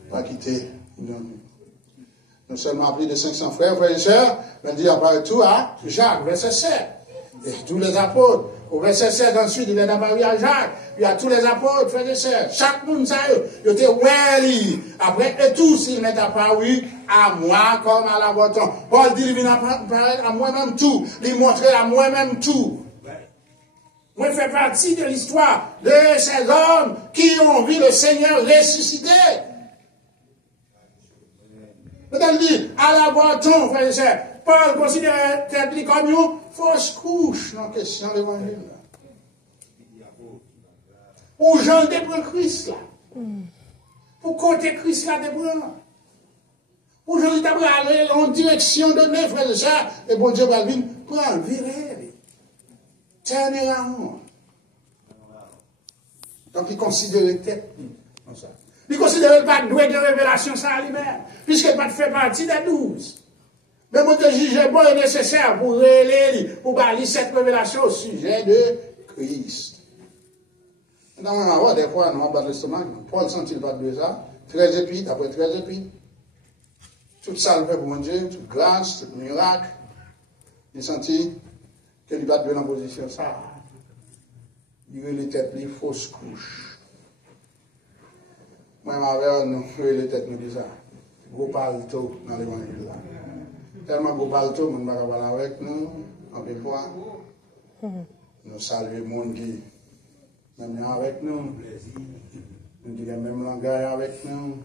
pas quitter. Nous seulement appelés de 500 frères, frères et sœurs, on dit apparaît tout à Jacques, verset 7. Et tous les apôtres. Au verset 7, ensuite, il est apparu à Jacques. Puis à tous les apôtres, frères et sœurs. Chaque monde, ça y est, il était well. Après, et tous, il m'est apparu à moi comme à la bâton. Paul dit, il vient apparaître à moi-même tout. Il montrait à moi-même tout. Moi, je fais partie de l'histoire de ces hommes qui ont vu le Seigneur ressuscité. Peut-être dit, à la bâton, frères et sœurs. Paul considère tête comme une fausse couche dans la question de l'évangile. Pour Jean de Christ là. Pour côté Christ là de pour Jean de aller en direction de mes frères et sœurs. Et bon Dieu va venir prendre, virer. Turn around. Donc il considérait tête comme ça. Il considérait pas doué de révélation ça à lui-même. Puisqu'il n'a pas fait partie des 12. Mais mon Dieu juge bon et nécessaire pour relayer, pour parler cette révélation au sujet de Christ. Dans des fois, nous avons l'estomac. Paul sentit pas de ça. 13 épîtres, après 13 épîtres. Tout ça le fait pour mon Dieu, toute grâce, tout miracle. Il sentit qu'il va être dans la position ça. Il a les têtes, les fausses couches. Moi, ma mère, nous, les têtes, nous disons ça. Gros palto dans l'évangile là. Tellement gros palto, on ne va pas parler avec nous, en peu fois. Nous saluons le monde qui Même avec nous. Nous avons le même langage avec nous.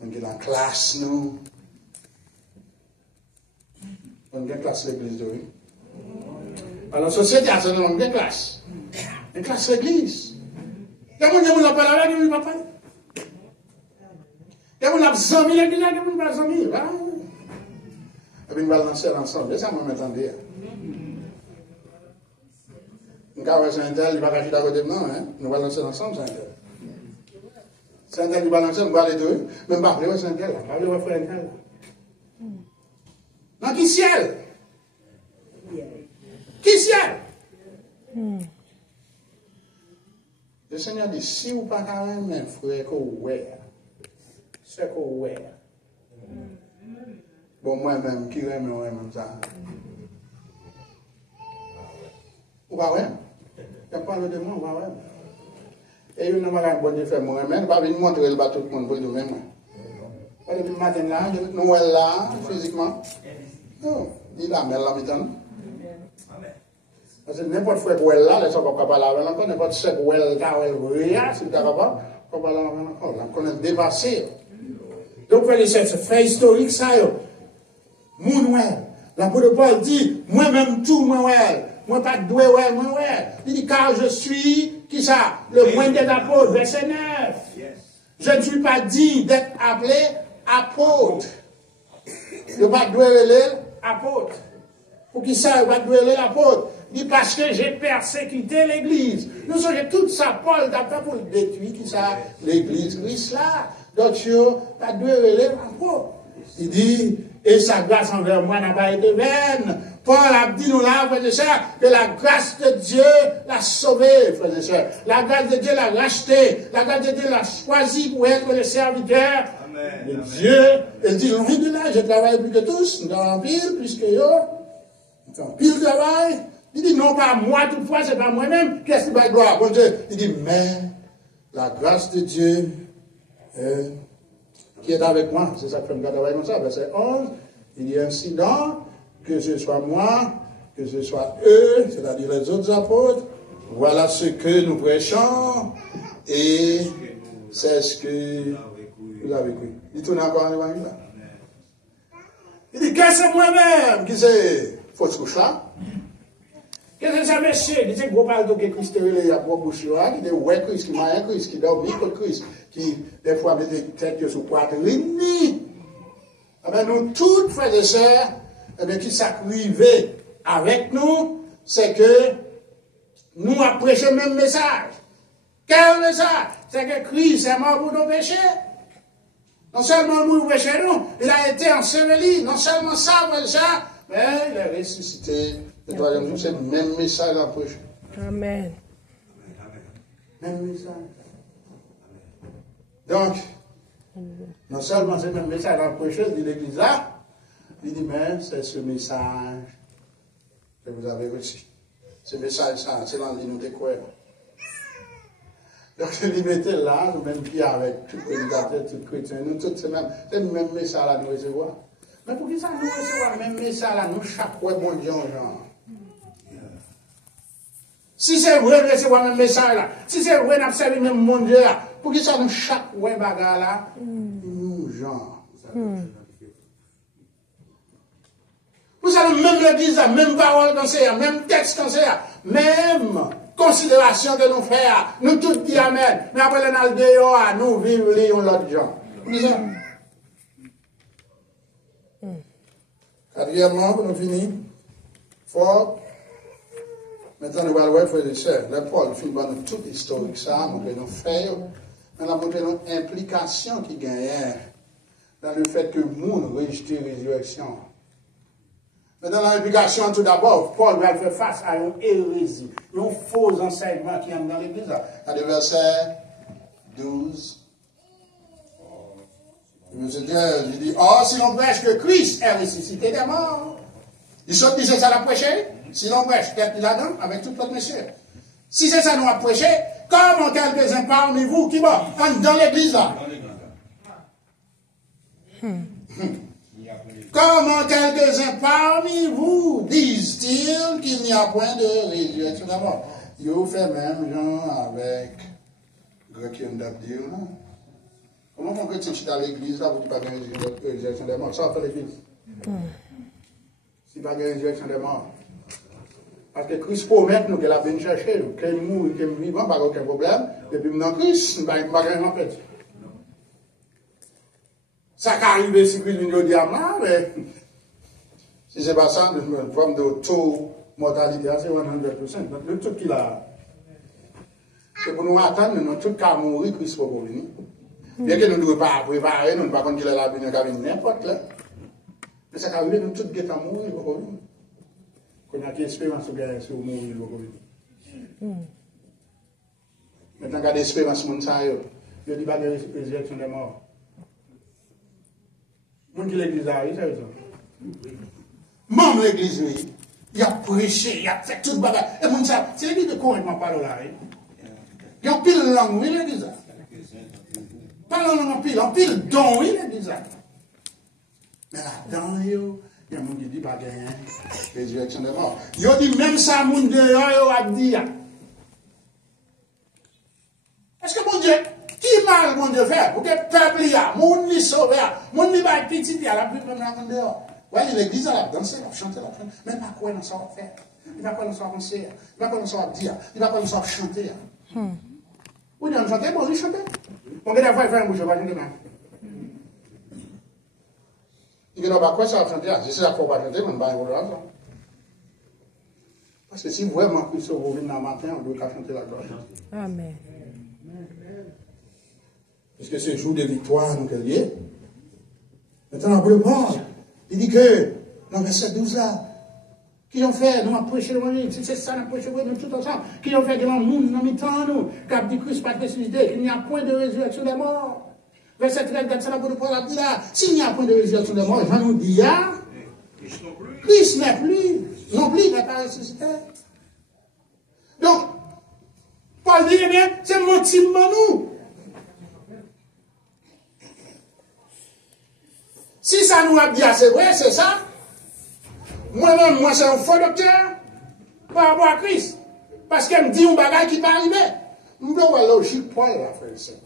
Nous avons la classe, nous. Nous avons une classe l'église, oui. Alors, la société, c'est une classe. Une classe l'église. Il y a des gens qui n'ont pas parlé, il y a des gens qui n'ont pas parlé. Il y a des gens qui n'ont pas parlé, il y a des gens qui n'ont pas parlé. Et puis, nous allons lancer ensemble. Et ça, moi, m'attendais. Nous avons Saint-Tel, il va cacher d'à côté de nous, hein. Nous allons lancer ensemble, Saint-Tel. Saint-Tel, il va lancer, nous allons aller deux. Même pas appeler Saint-Tel, pas appeler frère Saint-Tel. Dans qui ciel? Qui ciel? Le Seigneur dit, si vous pas quand même, frère, que vous ouais. C'est que vous ouais. Bon, moi-même, qui aime moi-même ça? Ou pas ouais? Il y a parlé de moi, ou pas ouais? Et il n'y a pas de bon faire moi-même, pas venir montrer le bateau tout le monde pour lui-même. Depuis le matin là, nous sommes là, physiquement. Non, il a mère là maintenant. Parce que n'importe quoi où elle là, les gens ne peuvent pas parler avec encore, n'importe ce où elle là, si tu es capable, on peut parler avec encore. On connaît dépassé. Donc, c'est fait historique ça. Moun ouais. L'apôtre Paul dit, moi-même tout, moi ouais. Moi pas doué ouais, moi ouais. Il dit, car je suis, qui ça? Le moindre des apôtres, verset 9. Je ne suis pas dit d'être appelé apôtre. Je ne pas doué apôtre. Pour qui ça, va doué l'apôtre? Il dit parce que j'ai persécuté l'église. Nous sommes tout ça, Paul, d'après pour le détruire, qui ça, l'église, Christ là. Donc, je pas doué l'apôtre. Il dit, et sa grâce envers moi n'a pas été vaine. Paul a dit nous là, frères et sœurs, que la grâce de Dieu l'a sauvé, frères et sœurs. La grâce de Dieu l'a racheté. La grâce de Dieu l'a choisi pour être le serviteur de Dieu. Et il dit, l'envie de là, je travaille plus que tous, dans un pile, plus que yo. Dans pile travail. Il dit, non pas moi, toutefois, c'est pas moi-même. Qu'est-ce qui va gloire? Bon Dieu. Il dit, mais la grâce de Dieu qui est avec moi. C'est ça que je me travaille comme ça. Verset 11. Il dit ainsi donc, que ce soit moi, que ce soit eux, c'est-à-dire les autres apôtres, voilà ce que nous prêchons, et c'est ce que vous avez cru. Il tourne encore en évangile là. Il dit, qu'est-ce que c'est moi-même qui c'est fausse couche là? Qu'est-ce que c'est monsieur? Il dit, gros parle de Christ, il y a beaucoup de choses, qui dit, ouais, Christ, qui m'a un Christ, qui dort micro Christ, qui, des fois, met des têtes sur poitrine. Eh bien, nous, toutes, frères et sœurs, eh bien, qui s'acrivait avec nous, c'est que nous avons prêché le même message. Quel message? C'est que Christ est mort pour nos péchés. Non seulement nous péchons nous, il a été enseveli. Non seulement ça, frères et sœurs, mais il est ressuscité. Le troisième jour, c'est le même message à prêcher. Amen. Même message. Donc, non seulement c'est le même message à prêcher, dit l'église là, il dit, mais c'est ce message que vous avez reçu. Ce message, ça, c'est dans l'île de quoi. Donc, il mettait là, nous-mêmes qui avec tout prédicateur, tout chrétien, nous tous, c'est le même message à nous recevoir. Mais pour qui ça nous recevoir le même message à nous, chaque fois, bon Dieu, genre. Si c'est vrai de recevoir le même message là, si c'est vrai d'observer le même monde là, pour qui ça nous chaque fois bagarre là, nous, genre. Vous savez, même l'église, même parole comme ça, même texte comme ça, même considération que nous faisons, nous tous disons amen. Mais après, nous dehors, nous vivons l'autre genre. Vous savez? Quatrièmement, pour nous finir, fort. Maintenant, nous allons voir, frères et sœurs, le Paul finit par nous tout historique, ça, montrer nos faits, mais nous montrer nos implications qui gagnent dans le fait que nous rejetons la résurrection. Mais dans l'implication, tout d'abord, Paul va faire face à une hérésie, un faux enseignement qui est dans l'église. À le verset 12. Il dit, oh, si l'on prêche que Christ est ressuscité des morts, il saute dit, c'est ça la prêcher. Si l'on prêche, qu'est-ce là-dedans, avec tout l'autre monsieur. Si c'est ça nous a prêché, comment quelques-uns parmi vous qui vont dans l'église là? Comment quelques-uns parmi vous disent-ils qu'il n'y a point de résurrection d'abord? Yo fait même genre avec Grec qui aime dire, non? Comment on peut dire à l'église, là, vous dites pas qu'il y a une résurrection des morts? Ça fait l'église. Si pas qu'il y a une résurrection des morts. Parce que Christ promet nous qu'elle a bien cherché, qu'elle mourut, qu'elle vivant, pas aucun problème. Depuis maintenant, Christ, pas rien fait. Ça qui arrive si Christ vient au diable, mais si c'est pas ça, une forme de taux mortalité, c'est 100%. Donc, le tout qu'il a, c'est pour nous attendre, nous tout qu'à mourir, Christ va venir. Bien que nous ne devons pas préparer, nous ne pouvons pas dire qu'il a venir n'importe là. Mais ça qui arrive, nous tout guettons à mourir, va venir. Qu'on a une espérance sur mourir, va venir. Maintenant, il y a des espérances, il dit pas de résurrection des morts. Mon qui l'église a, ça veut dire. Même l'église, il a prêché, il a fait tout le bagage. Et mon ça, c'est l'église de Corinthe, je parle là. Il y a un pile de langue, oui, l'église. Pas en pile don, oui, l'église. Mais là-dedans, il y a un monde qui dit pas gagner, résurrection des morts. Il dit même ça, mon Dieu, il a dit. Est-ce que mon Dieu, qui mal mon Dieu fait pour que le peuple y a, mon ni sauvé, mon ni va petit, il y a la pluie comme la monde dehors. Voyez, l'église, elle a dansé, elle a chanté, elle a fait, mais pas quoi nous savons faire. Il va pas nous savoir penser, il va pas nous savoir dire, il va pas nous savoir chanter. Oui, on chantait, bon, il chantait. On va fois faire un bouche, on va chanter même. Il ne va pas quoi ça va chanter, si c'est la fois pas chanter, on va pas y avoir. Parce que si vraiment Christ revient dans le matin, on doit chanter la gloire. Amen. Parce que c'est le jour de victoire, nous, qu'elle y est. Maintenant, pour le Paul, il dit que, dans verset 12 là, qui ont fait, nous avons prêché le monde, si c'est ça, nous avons prêché nous tout ensemble, qui ont fait grand monde dans mi-temps, nous, car dit Christ pas de ressuscité, qu'il n'y a point de résurrection des morts. Verset 13, regarde ça là pour le Paul, a dit là, s'il n'y a point de résurrection des morts, Jean nous dit, ah, Christ n'est plus, non plus, il n'est pas ressuscité. Donc, Paul dit, eh bien, c'est mon type nous. Si ça nous a dit, c'est vrai, c'est ça. Moi-même, moi, c'est un faux docteur par rapport à Christ. Parce qu'elle me dit un bagage qui va arriver. Nous devons voir logique, Paul, là, frère et sœur.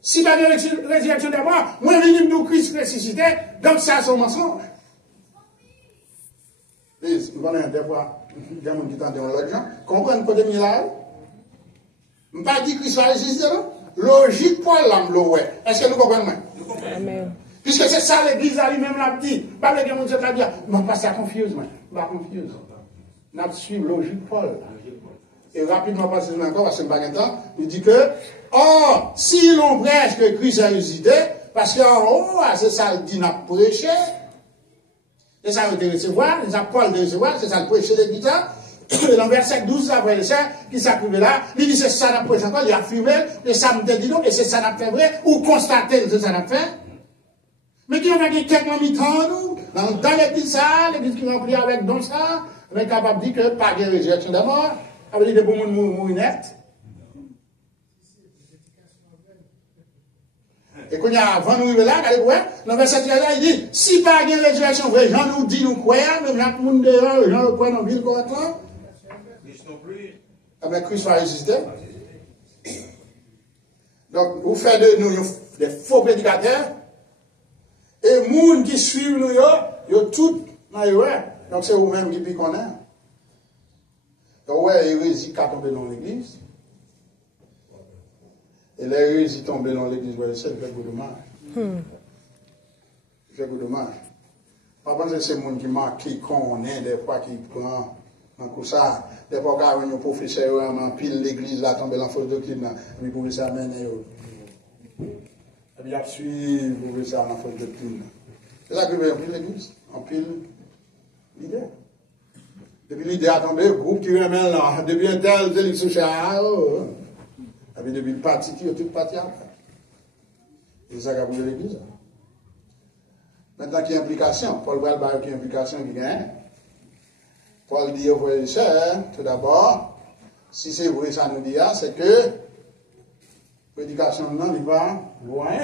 Si il y a une résurrection des morts, moi, je viens de Christ ressuscité, donc ça, c'est un mensonge. Nous allons des fois, il y a des gens qui tentent l'autre gens, comprendre côté là. Je ne pas dire Christ va ressusciter, non? Logique, Paul, là, ouais. Est-ce que nous comprenons? Amen. Puisque c'est ça l'église à lui-même l'a dit. Pas les gens qui ont dit, non, pas ça confuse, moi. Pas confuse. Nous suivons logique Paul. Et rapidement, parce que c'est pas temps, il dit que, oh, si l'on prêche que Christ a ressuscité, parce qu'en haut, c'est ça le dit, n'a prêché. C'est ça le recevoir, c'est ça Paul de recevoir, c'est ça le prêcher de guitare. Et dans verset 12, après ça, qui s'accumule là, il dit c'est ça n'a prêché encore, il a affirmé, et ça me dit donc, et c'est ça n'a fait vrai, ou constater que c'est ça n'a fait. Mais qui ont fait quelques mi-temps, nous, dans l'église ça, l'église qui remplit avec don ça, on est capable de dire que pas de résurrection des morts, avec des bons mourir net. Et quand il y a avant nous là, dans verset 13 là, il dit, si pas de résurrection vraie, Jean nous dit nous croyons, même Jean nous dehors, Jean nous croit dans la ville correctement. Ah ben Christ va résister. Donc, vous faites de nous des faux prédicateurs. Et les gens qui suivent nous, ils sont tous dans l'erreur. Donc, c'est vous-même qui piquent qu'on est. Donc, ouais, l'hérésie qui a tombé dans l'église. Et l'hérésie tombée dans l'église, c'est le fait de dommage. C'est le fait de dommage. Pas parce que c'est les gens qui marquent, qu'on est, des fois, qui prennent un coup ça. Des fois, quand un professeur en pile l'église, là, tombe dans la fausse doctrine, le professeur amène. Et puis, il a suivi le professeur dans la fausse doctrine. C'est ça que veut en pile l'église, en pile l'idée. Depuis l'idée a tombé, le groupe qui remet là, depuis un tel, il se cherche. Et puis, depuis le parti qui est tout parti après. C'est ça qu'a voulu l'église. Maintenant, qu'il y a implication, Paul va le qu'il y a implication qui gagne. Paul dit aux frères et sœurs, tout d'abord, si c'est vrai, ça nous dit, c'est que prédication non, il va loin.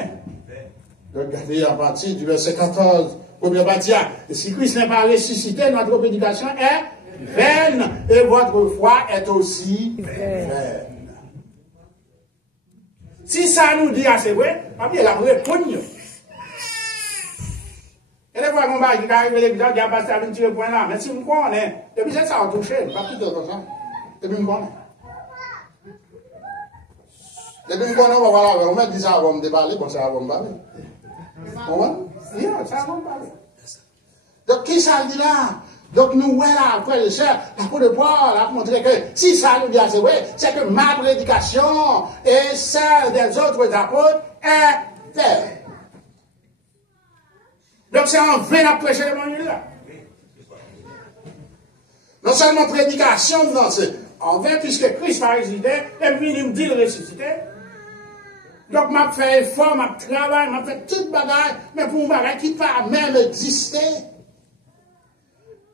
Regardez à partir du verset 14, première partie, si Christ n'est pas ressuscité, notre prédication est vaine et votre foi est aussi vaine. Si ça nous dit assez vrai, il a répondu. Et les fois qu'on va qui arrive l'église, il y a un pasteur qui tire le point là. Mais si vous connaissez, depuis ça, ça a touché, pas tout comme ça. Depuis vous connaissez. Depuis vous connaissez, on va voir, on va dire ça, on va me déballer, bon, ça va me parler. On va? Oui, ça va me parler. Donc, qui ça dit là? Donc, nous, voilà, après le cher, la peau de Paul a montré que si ça nous dit assez vrai, c'est que ma prédication et celle des autres apôtres est telle. Donc, c'est en vain à prêcher l'évangile là. Non seulement prédication, non, c'est en vain, puisque Christ a ressuscité, et puis il me dit de ressusciter. Donc, m'a fait effort, m'a travaillé, m'a fait toute bagaille, mais pour une bagaille qui pas même exister.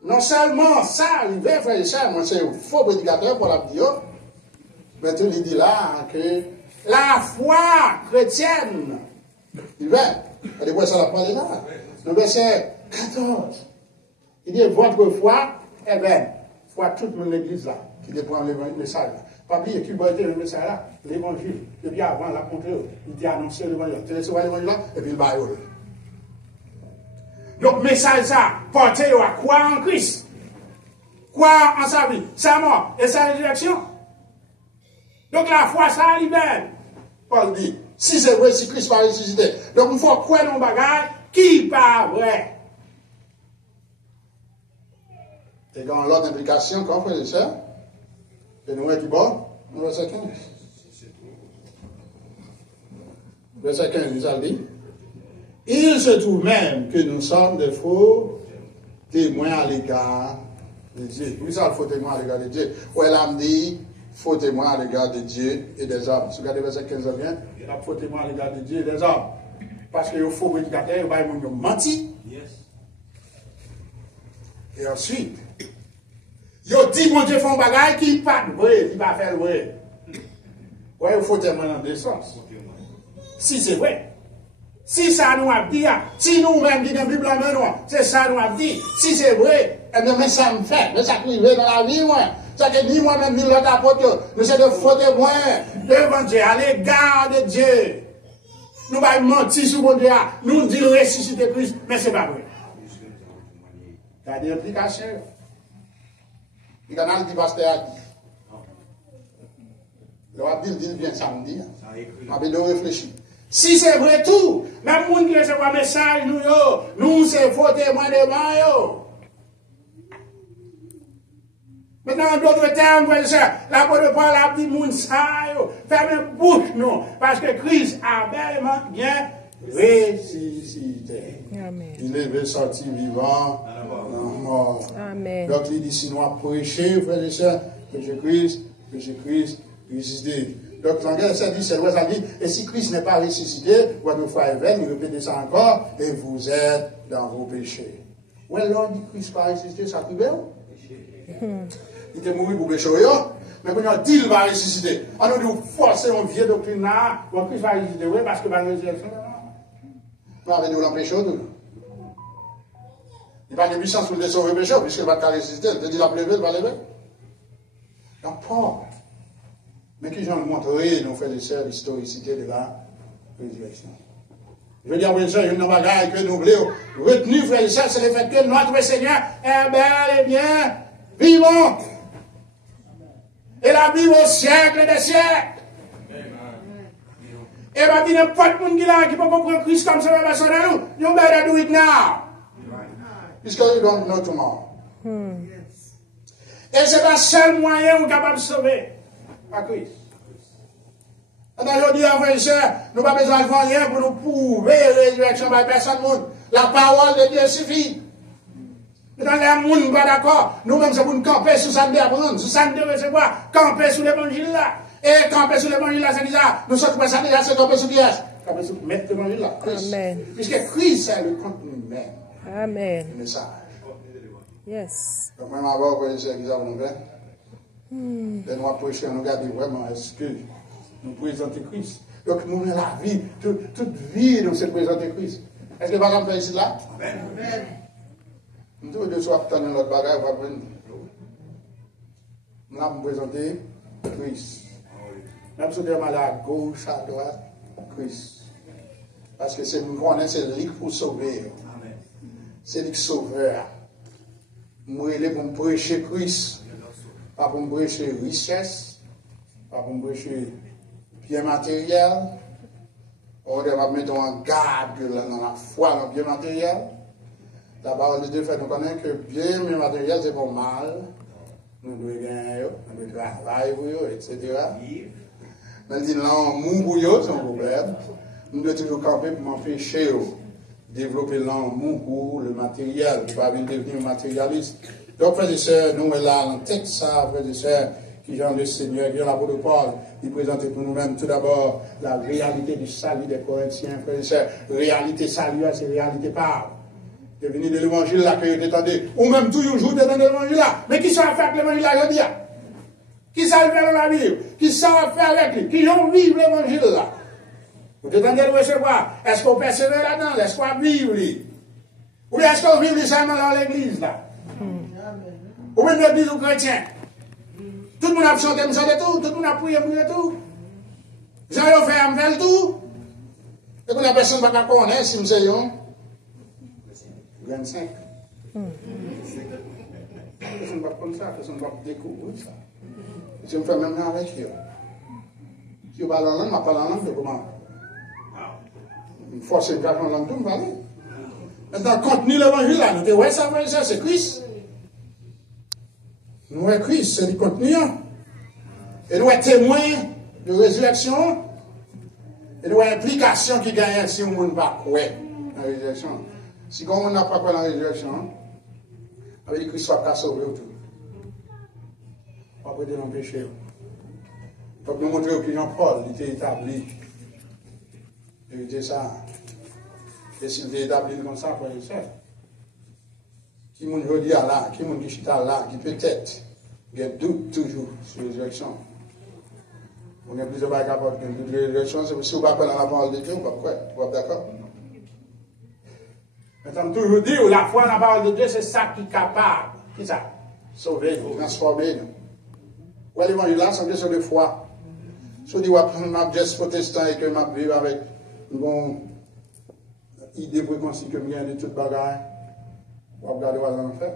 Non seulement ça, arrivé, frère et sœur, moi c'est un faux prédicateur pour la vidéo, mais tu lui dis là que la foi chrétienne, il va, et après ça la parole là, le verset 14, il dit votre foi est vaine, foi toute mon église là, qui dépend le message là. Pas oublier qui va être le message là, l'évangile, depuis avant la contre il dit annoncer l'évangile, tu laisses l'évangile là, et puis il va y aller. Donc, message ça, portez à croire en Christ, croire en sa vie, sa mort et sa résurrection. Donc, la foi, ça libère. Paul dit, si c'est vrai, si Christ va ressusciter. Donc, il faut croire dans le bagage qui n'est pas vrai. Et dans l'autre implication, quand frère et sœur, et nous, qui bon, verset 15. Verset 15, il a dit. Il se trouve même que nous sommes des faux témoins à l'égard de Dieu. Oui, ça, le faux témoin à l'égard de Dieu. Où elle a dit, faux témoin à l'égard de Dieu et des hommes. Si vous regardez verset 15 bien, il y a faux témoin à l'égard de Dieu et des hommes. Parce que les faux prédicateurs, ils vont mentir. Et ensuite, ils ont dit, mon Dieu, font un bagage qui n'est pas vrai, qui va faire le vrai. Oui, il faut témoin dans deux sens. Si c'est vrai. Si ça nous a dit, si nous-mêmes qui sommes Bible en main, c'est ça nous a dit. Si c'est vrai, eh bien, mais ça me fait, mais ça prive dans la vie, moi. Ça que ni moi-même, ni l'autre apôtre, nous sommes de faux témoins devant Dieu, à l'égard de Dieu. Nous allons mentir sur mon Dieu, nous disons ressusciter Christ, mais ce n'est pas vrai. Il y a des implications. Il y en a qui pasteur a dit. Le Abdil dit bien samedi. On va réfléchir. Si c'est vrai tout, même les gens qui reçoivent un message, nous c'est faux témoins devant eux. Maintenant, en d'autres termes, l'apôtre Paul a dit, moun sa yo, fermez bouche, non, parce que Christ a bellement bien ressuscité. Amen. Il est sorti vivant, mort. Amen. Donc, il dit, si nous avons prêché, frères et sœurs, que Jésus-Christ, ressuscité. Donc, l'anglais, ça dit, c'est vrai, ça dit, et si Christ n'est pas ressuscité, votre foi est vaine, il répète ça encore, et vous êtes dans vos péchés. Ou alors, dit Christ n'est pas ressuscité, ça prive. Il était mort pour péché, mais quand on dit qu'il va ressusciter, on a dû forcer un vieux doctrine là, pour Christ va ressusciter, oui, parce que la résurrection, on avait dû l'empêcher tout. Il n'y a pas de puissance pour le sauver le péché, puisqu'il va pas ressusciter, il te dit la pleuve, il va lever. Donc, Paul, mais qui j'en montrerai, nous fait des l'historicité de la résurrection. Je veux dire, frères et sœurs, une bagaille que nous voulons retenir, frères et sœurs, c'est le fait que notre Seigneur est bel et bien vivant. Et la Bible au siècle des siècles. Et bien, il n'y a pas de monde qui peut comprendre Christ comme ça, personne à nous. You better do it now. Puisque you don't know tomorrow. Et c'est le seul moyen où nous sommes capables de sauver. À Christ. Et aujourd'hui, frères et sœurs, nous n'avons pas besoin de faire rien pour nous prouver la résurrection par personne. La parole de Dieu suffit. Mais dans les gens ne sont pas d'accord. Nous-mêmes, c'est pour nous camper sous ça de apprendre, sous ça de recevoir, camper sous l'évangile là. Et camper sous l'évangile là, c'est déjà, nous sommes pas ça déjà, c'est camper sous qui est? Camper sous maître l'évangile là. Amen. Puisque Christ, c'est le contenu même. Amen. Le message. Yes. Donc, même avant, vous voyez, nous avons fait. Et nous approchons, nous regardons vraiment, est-ce que nous présentons Christ? Donc, nous avons la vie, toute vie, nous se présenter Christ. Est-ce que par exemple, ici là? Amen. Nous devons de soit dans notre bagage, on va prendre. Je vais vous présenter Christ. Même si vous demandez à gauche, à droite, Christ. Parce que c'est nous connaissons, c'est lui pour sauver. C'est lui qui sauveur. Moi, il est pour me prêcher Christ. Pas pour me prêcher richesse. Pas pour me prêcher bien matériel. On va mettre en garde dans la foi, dans le bien matériel. La parole de Dieu fait nous connaître que bien matériel, c'est pas mal. Nous devons gagner, nous devons travailler, etc. Mais il dit non, mon c'est un problème. Nous devons toujours camper pour m'empêcher de développer l'amour, le matériel, pour pas devenir matérialiste. Donc, frères et sœurs, nous sommes là en texte, ça, frères et sœurs, qui genre le Seigneur, qui est l'apôtre Paul, il présente pour nous-mêmes tout d'abord la réalité du salut des Corinthiens, frères et sœurs. Réalité salut, c'est réalité parle. De venir de l'évangile là que vous détendez, ou même toujours jour détendez l'évangile là. Mais qui ça va faire avec l'évangile là, je dis? Qui ça va faire dans la Bible? Qui ça va faire avec lui? Qui vont vivre l'évangile là? Vous détendez le recevoir. Est-ce qu'on persévère là-dedans? Est-ce qu'on vivre lui? Ou bien est-ce qu'on vit seulement dans l'église là? Ou même l'église ou chrétien? Tout le monde a chanté, tout le monde a prié, tout. J'en ai fait, me tout. Et puis la personne ne va pas connaître si nous sommes 25. Personne ne va prendre ça, personne ne va découvrir ça. Je me fais même avec eux. Si vous parlez en langue, je parle en langue de comment? Une force de parler en langue, tout me parle. Maintenant, contenu l'évangile là, nous disons, ouais, ça, c'est Christ. Nous sommes Christ, c'est du contenu. Et nous sommes témoins de résurrection. Et nous sommes implication qui gagne si on ne va pas croire dans la résurrection. Si on n'a pas croire dans la résurrection, avec Christ va pas sauver tout. On va prêter dans le péché. Donc nous montrons que Jean-Paul était établi. Il était ça. Et s'il était établi comme ça, frère et sœur, qui moun jodi à là, qui moun qui chita là, qui peut-être, il y a doute toujours sur la résurrection. On est plusieurs bagages capables de doute de la résurrection, c'est si vous ne parlez pas dans la parole de Dieu, vous ne êtes pas d'accord? Maintenant, toujours dire, la foi dans la parole de Dieu, c'est ça qui est capable. Qui ça? Sauver nous, transformer nous. Ouais, l'évangile là, c'est une question de foi. Si on dit, je suis protestant et que je vis avec une bonne idée préconçue que je viens de toute bagaille, on va regarder où on fait.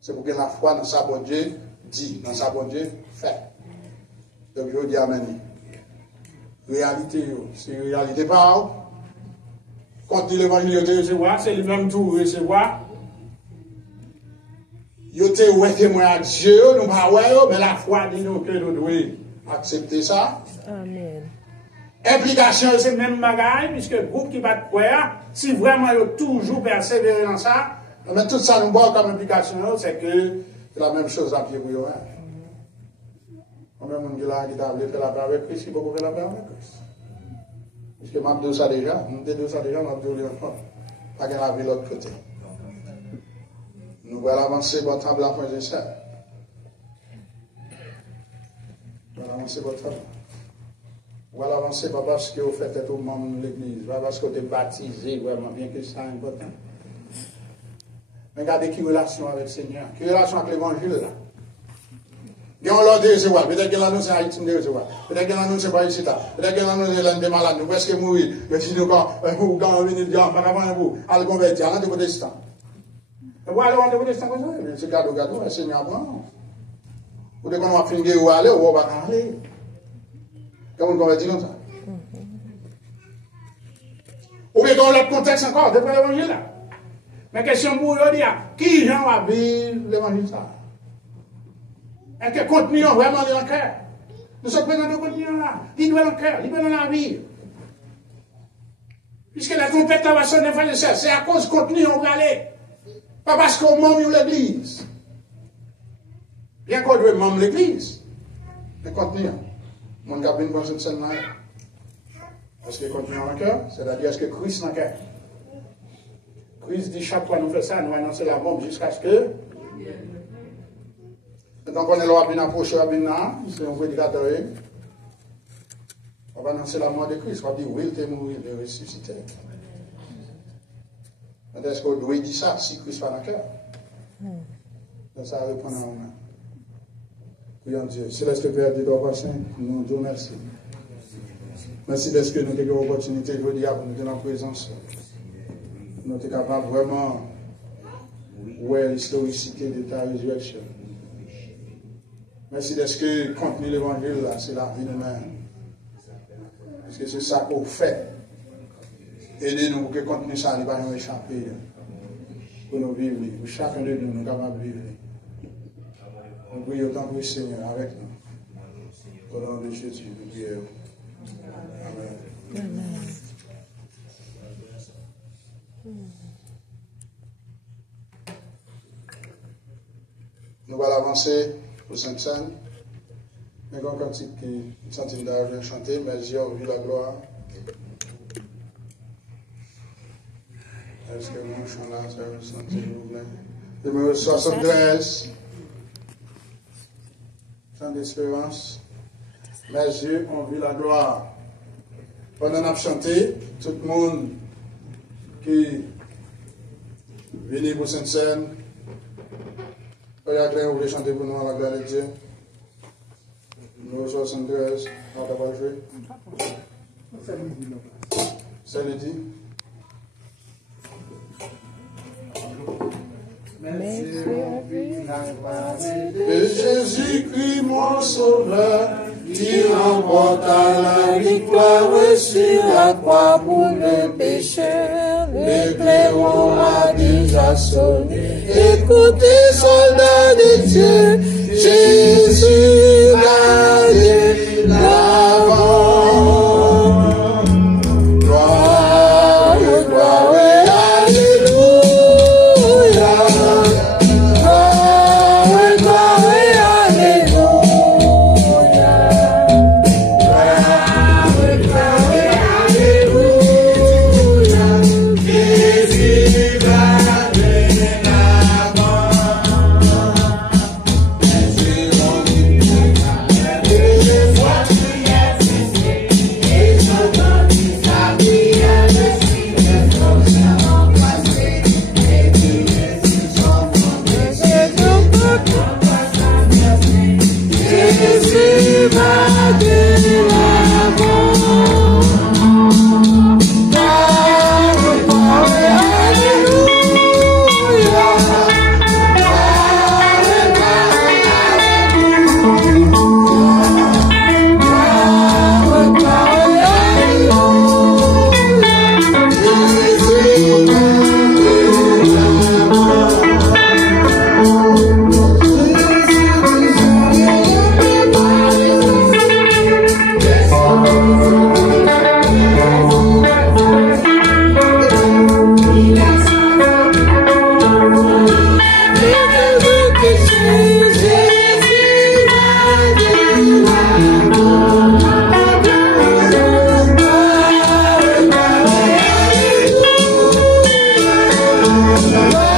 C'est pour que la foi dans sa bonne Dieu dit, dans sa bonne Dieu fait. Donc je dis amen. Réalité, c'est réalité pas. Quand il l'évangile, de recevoir, c'est lui-même tout recevoir. Yo te ouais témoin à Dieu, nous pas ouais, mais la foi dit nous que nous devons accepter ça. Amen. Implication, c'est le même bagaille, puisque le groupe qui va te croire, si vraiment il a toujours persévéré dans ça, mais tout ça nous voit comme implication, c'est que c'est la même chose à pied pour eux. Combien de monde qui a fait la paix avec Christ, il peut faire la paix avec Christ. Parce que m'a dit ça déjà, m'a dit encore. Pas qu'elle a vu l'autre côté. Nous allons avancer votre table à frères et sœurs. Nous allons avancer votre table. Vous allez avancer pas parce que vous faites tout le monde de l'église, pas parce que vous êtes baptisé, vraiment, bien que c'est important. Mais regardez qui relation avec le Seigneur, qui relation avec l'évangile là. Et on l'a dit recevoir, peut-être qu'elle annonce à Haïti de recevoir, peut-être qu'elle annonce pas ici, peut-être qu'elle annonce l'un des malades, nous presque mourir, mais si nous quand on vient de dire, par avant vous, à le convertir, à l'un des protestants. Et voilà, on est protestants comme ça, mais c'est cadeau, le Seigneur prend. Ou de quand on va finir où aller, ou on va aller. Comment on convertit comme ça? Ou bien dans l'autre contexte encore, depuis l'évangile là. Mais question pour vous dire, qui j'en va vivre l'évangile ça? Est-ce que contenu vraiment dans le cœur? Nous sommes présents dans le contenu là. Il doit dans le cœur, il doit dans la vie. Puisque la trompette va sonner, frères et sœurs, c'est à cause du contenu on va aller. Pas parce qu'on membre l'église. Bien qu'on doit membre l'église. Mais contenu. Mon cabine dans une scène là. Est-ce que contenu dans le cœur? C'est-à-dire, est-ce que Christ dans le cœur? Christ dit chaque fois nous fait ça, nous annonçons la bombe jusqu'à ce que. Donc on est là, on approche là, c'est un prédicateur. On va annoncer la mort de Christ, on va dire oui, il est mort, il est ressuscité. Est-ce qu'on doit dire ça si Christ va dans le cœur? Donc ça répond à nous. Prions Dieu. Céleste Père, Dieu doit passer. Nous te remercions. Merci parce que nous avons une opportunité de dire pour nous être en présence. Nous sommes capables vraiment de voir l'historicité de ta résurrection. Merci parce que le contenu de l'évangile, c'est la vie de nous-mêmes. Parce que c'est ça qu'on fait. Aidez-nous pour que le contenu ça ne va pas nous échapper. Pour nous vivre, pour chacun de nous, nous sommes capables de vivre. Nous prions autant pour le Seigneur avec nous. Au nom de Jésus, nous prions. Amen. Amen. Nous allons avancer pour Sainte-Seine. Nous avons un cantique qui une centaine d'argent chanter, mais j'ai vu la gloire. Est-ce que mon chant là, ça va sentir, s'il vous plaît? Numéro 73. Chant d'espérance. Mes yeux ont vu la gloire. Pendant qu'on a chanté, tout le monde qui vient pour Sainte-Seine, regardez, vous voulez chanter pour nous à la gloire de Dieu. Numéro 73, on va pas jouer. C'est le dit. Et Jésus-Christ, mon sauveur, qui remporta la victoire sur la croix pour le pécheur. Le clairon a déjà sonné. Écoutez, soldats de Dieu, Jésus allait l'avant. Gloire, gloire, alléluia. Gloire, gloire, alléluia. Gloire, gloire, alléluia. Jésus va de l'avant. Gloire,